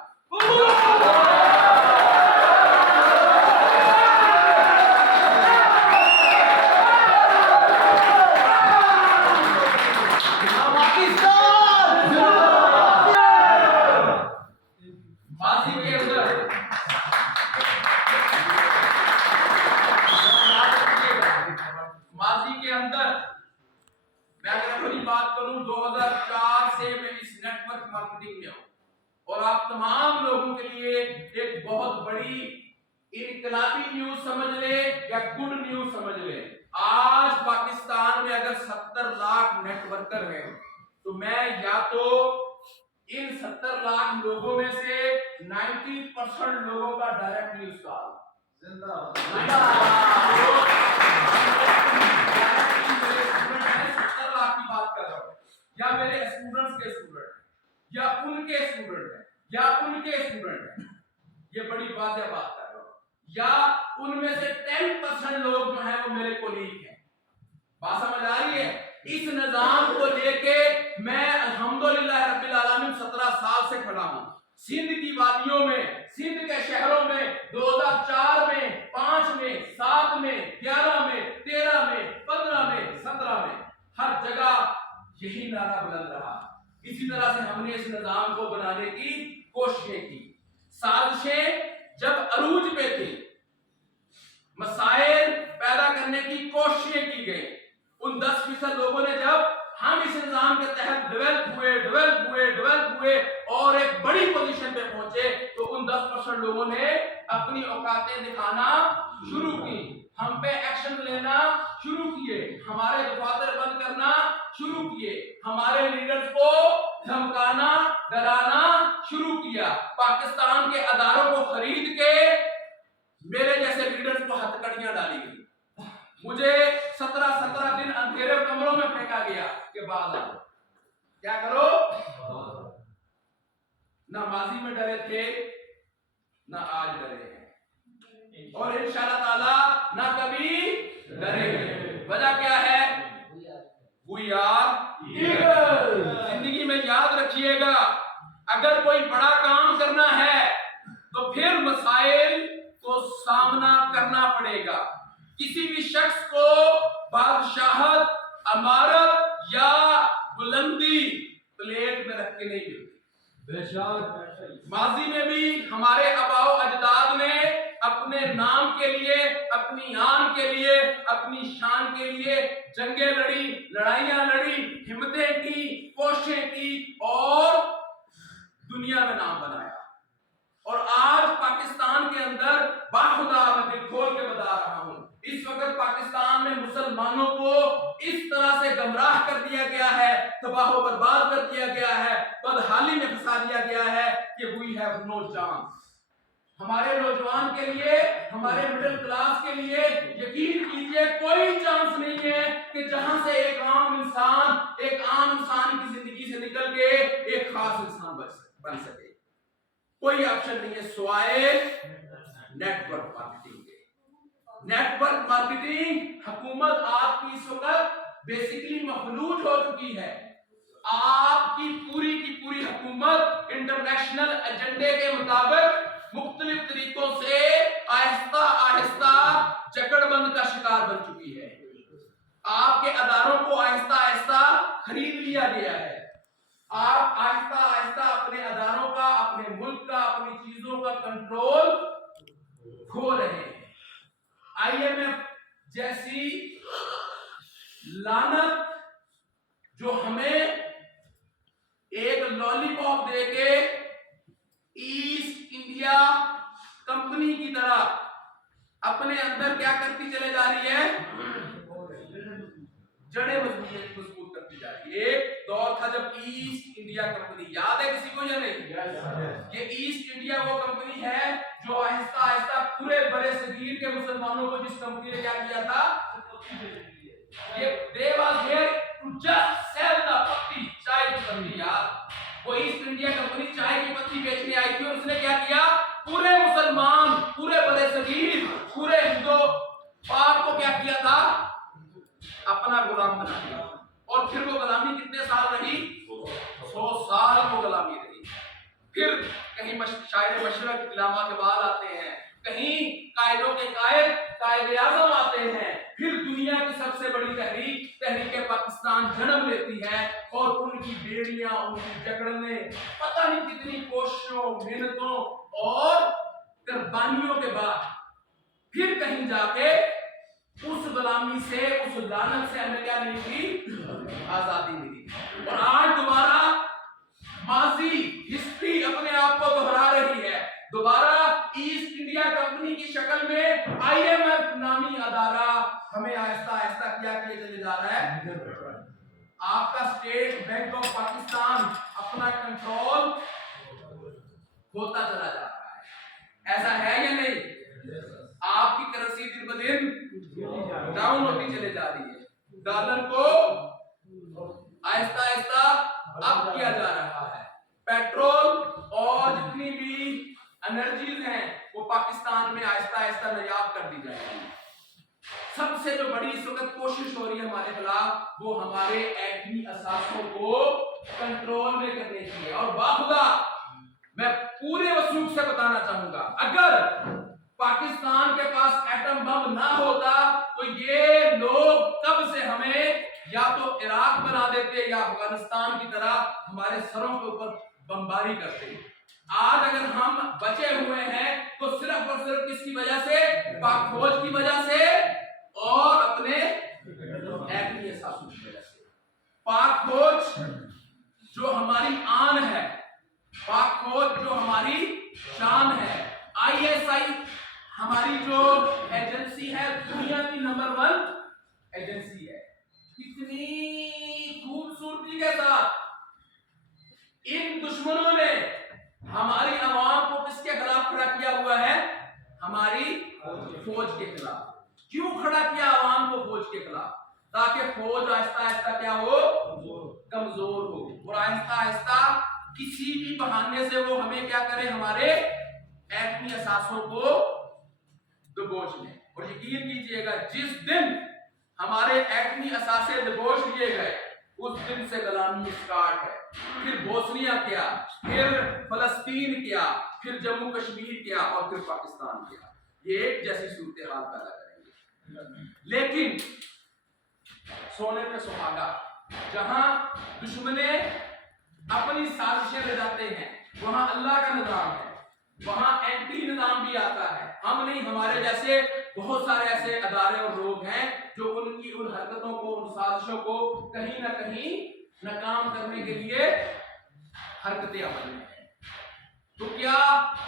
माजी के अंदर मैं अगर अपनी बात करूं 2004 से मैं इस नेटवर्क मार्केटिंग में हूं और आप तमाम लोगों के लिए एक बहुत बड़ी इनकलाबी न्यूज समझ ले या गुड न्यूज समझ ले। आज पाकिस्तान में अगर 70 लाख नेटवर्कर हैं तो मैं या तो इन 70 लाख लोगों में से 90% लोगों का डायरेक्ट न्यूज कॉल या मेरे स्टूडेंट्स के स्टूडेंट या उनके स्टूडेंट हैं या उनके स्टूडेंट हैं, ये बड़ी वाज़ेह बात कर रहा हूं, या उनमें से 10% लोग जो हैं वो मेरे कोलीग हैं। बात समझ आ रही है? इस निजाम को लेके मैं अल्हम्दुलिल्लाह रब्बिल आलमीन 17 साल से खड़ा हूं। सिंध की वादियों में, सिंध के शहरों में 2004 में, 5 में, 7 में, 11 में, 13 में, 15 में, 17 में हर जगह यही नारा बुलंद रहा। इसी तरह से हमने इस निजाम को बनाने की कोशिशें की। साजिशें जब अरूज पे थी, मसाइल पैदा करने की कोशिशें की गई। उन 10% लोगों ने जब हम इस निजाम के तहत डेवलप हुए और एक बड़ी पोजीशन पे पहुंचे तो उन 10% लोगों ने अपनी औकातें दिखाना शुरू की, हम पे एक्शन लेना शुरू किए, हमारे दफातर बंद करना शुरू किए, हमारे लीडर्स को धमकाना डराना शुरू किया, पाकिस्तान के अदारों को खरीद के मेरे जैसे लीडर्स को हथकड़ियां डाली गई। मुझे 17 दिन अंधेरे कमरों में फेंका गया कि बाज आओ, क्या करो। ना माजी में डरे थे ना आज डरे हैं और इंशाअल्लाह ताला ना कभी डरेंगे। वजह क्या है? We are eager। जिंदगी में याद रखिएगा, अगर कोई बड़ा काम करना है तो फिर मसाइल को सामना करना पड़ेगा। किसी भी शख्स को बादशाहत, अमारत या बुलंदी प्लेट में रख के नहीं मिलती। माजी में भी हमारे आबाओ अजदाद ने अपने नाम के लिए, अपनी आन के लिए, अपनी शान के लिए जंगें लड़ी, लड़ाइयां लड़ी, हिम्मतें की, कोशिशें की और दुनिया में नाम बनाया। और आज पाकिस्तान के अंदर बाखुदा मैं दिल खोल के बता रहा हूं, इस वक्त पाकिस्तान में मुसलमानों को इस तरह से गमराह कर दिया गया है, तबाह व बर्बाद कर दिया गया है, बदहाली में फंसा दिया गया है कि वी हैव नो चांस। हमारे नौजवान के लिए, हमारे मिडिल क्लास के लिए यकीन कीजिए कोई चांस नहीं है कि जहां से एक आम इंसान की जिंदगी से निकल के एक खास इंसान बन सके। कोई ऑप्शन नहीं है सिवाय नेटवर्क मार्केटिंग के। नेटवर्क मार्केटिंग हुकूमत आपकी इस वक्त बेसिकली मफलूज हो चुकी है। आपकी पूरी की पूरी हुकूमत इंटरनेशनल एजेंडे के मुताबिक मुख्तलिफ तरीकों से आहिस्ता आहिस्ता जकड़बंद का शिकार बन चुकी है। आपके अदारों को आहिस्ता आहिस्ता खरीद लिया गया है। आप आहिस्ता आहिस्ता अपने अदारों का, अपने मुल्क का, अपनी चीजों का कंट्रोल खो रहे हैं। IMF जैसी लानत जो हमें एक लॉलीपॉप देके ईस्ट इंडिया कंपनी की तरह अपने अंदर क्या करती चले जा रही है, जड़ें मजबूत करती जा रही है। एक दौर था जब ईस्ट इंडिया कंपनी, याद है किसी को या नहीं? ये ईस्ट इंडिया वो कंपनी है जो आहिस्ता आहिस्ता पूरे बड़े सगीर के मुसलमानों को, जिस कंपनी ने क्या किया था, ये they was here to just sell शायर मशरक इल्लामा इक़बाल आते हैं, कहीं कायदों के कायद आज़म आते हैं, फिर दुनिया की सबसे बड़ी तहरीक पाकिस्तान जन्म लेती है और उनकी बेड़ियां, उनकी जकड़ने, पता नहीं कितनी कोशिशों, मेहनतों और कुर्बानियों के बाद फिर कहीं जाके उस गुलामी से, उस लानत से हमें क्या मिली थी? आजादी मिली। और आज दोबारा माजी हिस्ट्री अपने आप को दोहरा रही है। दोबारा ईस्ट इंडिया कंपनी की शक्ल में IMF नामी अदारा हमें आहिस्ता आहिस्ता क्या किए चले जा रहा है? आपका स्टेट बैंक ऑफ पाकिस्तान अपना कंट्रोल होता चला जा रहा है। ऐसा है या नहीं? आपकी करेंसी दिन ब दिन डाउन होती चले जा रही है। डॉलर को आहिस्ता आहिस्ता अप किया जा रहा है। पेट्रोल और जितनी भी एनर्जीज हैं वो पाकिस्तान में आहिस्ता आहिस्ता नायाब कर दी जाएगी। सबसे जो बड़ी इस वक्त कोशिश हो रही है हमारे खिलाफ, वो हमारे एटमी असासों को कंट्रोल में करने की है। और बाखुदा मैं पूरे वसूख से बताना चाहूंगा, अगर पाकिस्तान के पास एटम बम ना होता तो ये लोग कब से हमें या तो इराक बना देते या अफगानिस्तान की तरह हमारे सरों के ऊपर बमबारी करते। आज अगर हम बचे हुए हैं तो सिर्फ और सिर्फ किसकी वजह से? पाक फौज की वजह से और अपने एटमी असासों की वजह से। पाक फौज जो हमारी आन है, पाक फौज जो हमारी शान है, ISI हमारी जो एजेंसी है, दुनिया की नंबर 1 एजेंसी है। कितनी खूबसूरती के साथ इन दुश्मनों ने हमारी आवाम को किसके खिलाफ खड़ा किया हुआ है? हमारी फौज के खिलाफ। क्यों खड़ा किया आवाम को फौज के खिलाफ? ताकि फौज आहिस्ता आहिस्ता क्या हो? कमजोर हो, और आहिस्ता आहिस्ता किसी भी बहाने से वो हमें क्या करे? हमारे एटमी असासों को दबोच ले। और यकीन कीजिएगा, जिस दिन हमारे एटमी असासे दबोच लिए गए उस दिन से गुलामी स्टार्ट है। फिर बोस्निया क्या, फिर फलस्तीन क्या, फिर जम्मू कश्मीर क्या, और फिर पाकिस्तान क्या। ये एक जैसी सूरत हाल पैदा करेंगे। लेकिन सोने पे सुहागा, जहां दुश्मने अपनी साजिशें ले जाते हैं, वहां अल्लाह का निजाम है, वहां एंटी निजाम भी आता है। हम नहीं, हमारे जैसे बहुत सारे ऐसे अदारे और लोग हैं जो उनकी उन हरकतों को, उन साजिशों को कहीं ना कहीं नाकाम करने के लिए हरकतें अमल में हैं। तो क्या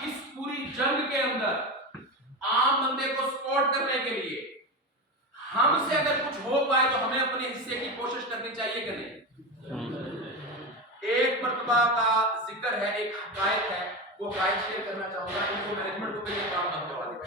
इस पूरी जंग के अंदर आम बंदे को सपोर्ट करने के लिए हमसे अगर कुछ हो पाए तो हमें अपने हिस्से की कोशिश करनी चाहिए कि नहीं? एक मर्तबा का जिक्र है, एक हकायत है, वो हकायत शेयर करना चाहूंगा। इनको मैनेजमेंट को भी ये काम बंद करवा देगा।